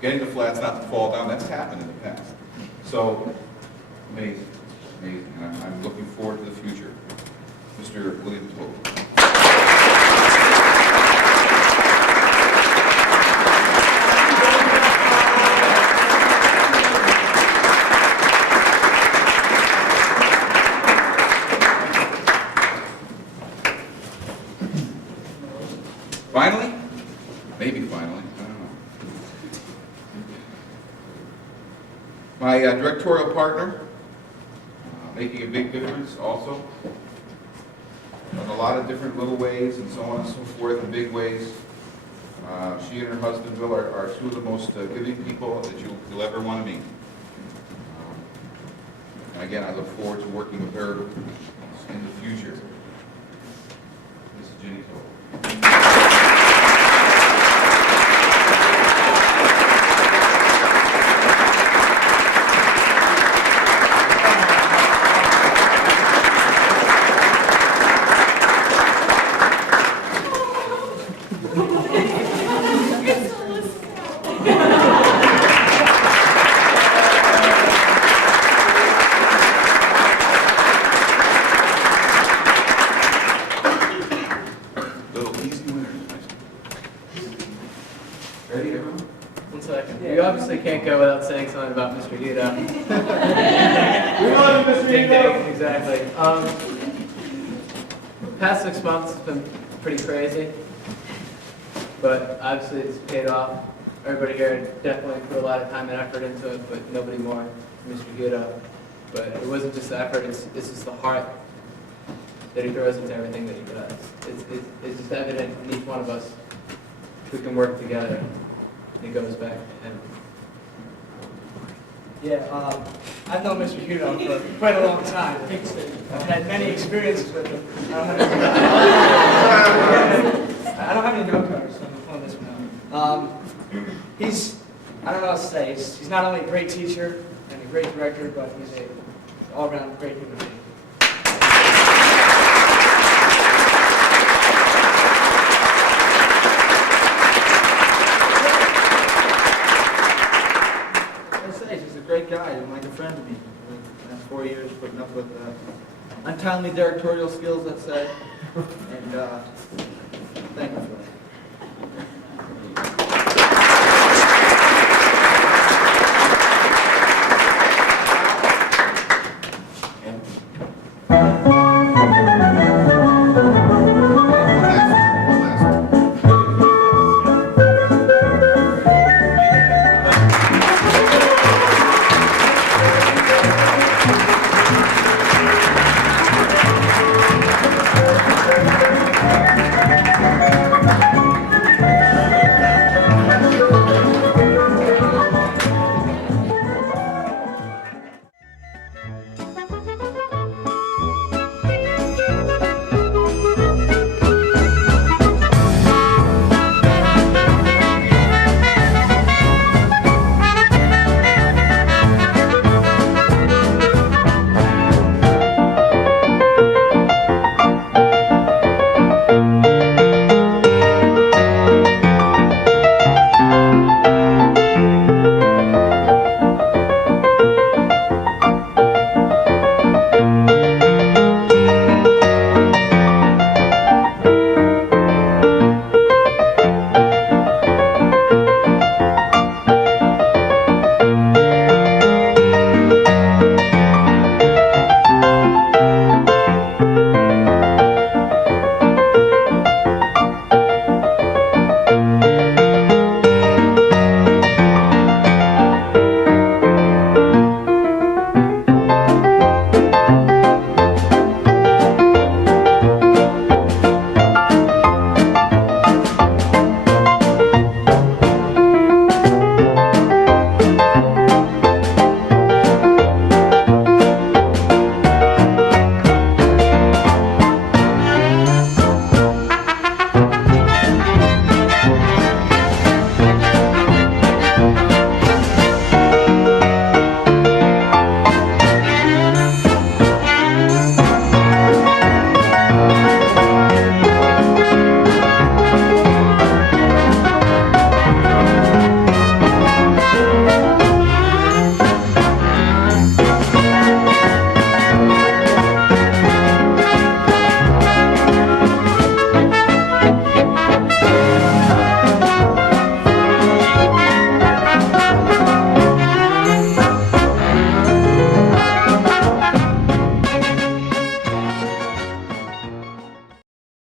getting the flats not to fall down. That's happened in the past. So amazing, amazing. And I'm looking forward to the future. Mr. William Toll. Finally? Maybe finally, I don't know. My directorial partner, making a big difference also. In a lot of different little ways and so on and so forth, in big ways. She and her husband, Bill, are 2 of the most giving people that you'll ever want to meet. And again, I look forward to working with her in the future. This is Ginny Toll. Ready, everyone? 1 second. You obviously can't go without saying something about Mr. Guido. We love you, Mr. Guido. Exactly. The past 6 months has been pretty crazy, but obviously it's paid off. Everybody here definitely put a lot of time and effort into it, but nobody more than Mr. Guido. But it wasn't just the effort, it's just the heart that he throws into everything that he does. It's just evident in each one of us. We can work together. It goes back to him. Yeah, I've known Mr. Hugo for quite a long time. I've had many experiences with him. I don't have any note cards, so I'm pulling this one out. I don't know what to say. He's not only a great teacher and a great director, but he's an all-around great human being. Great guy and like a friend to me for the last 4 years, putting up with untimely directorial skills, let's say, and thank you for that.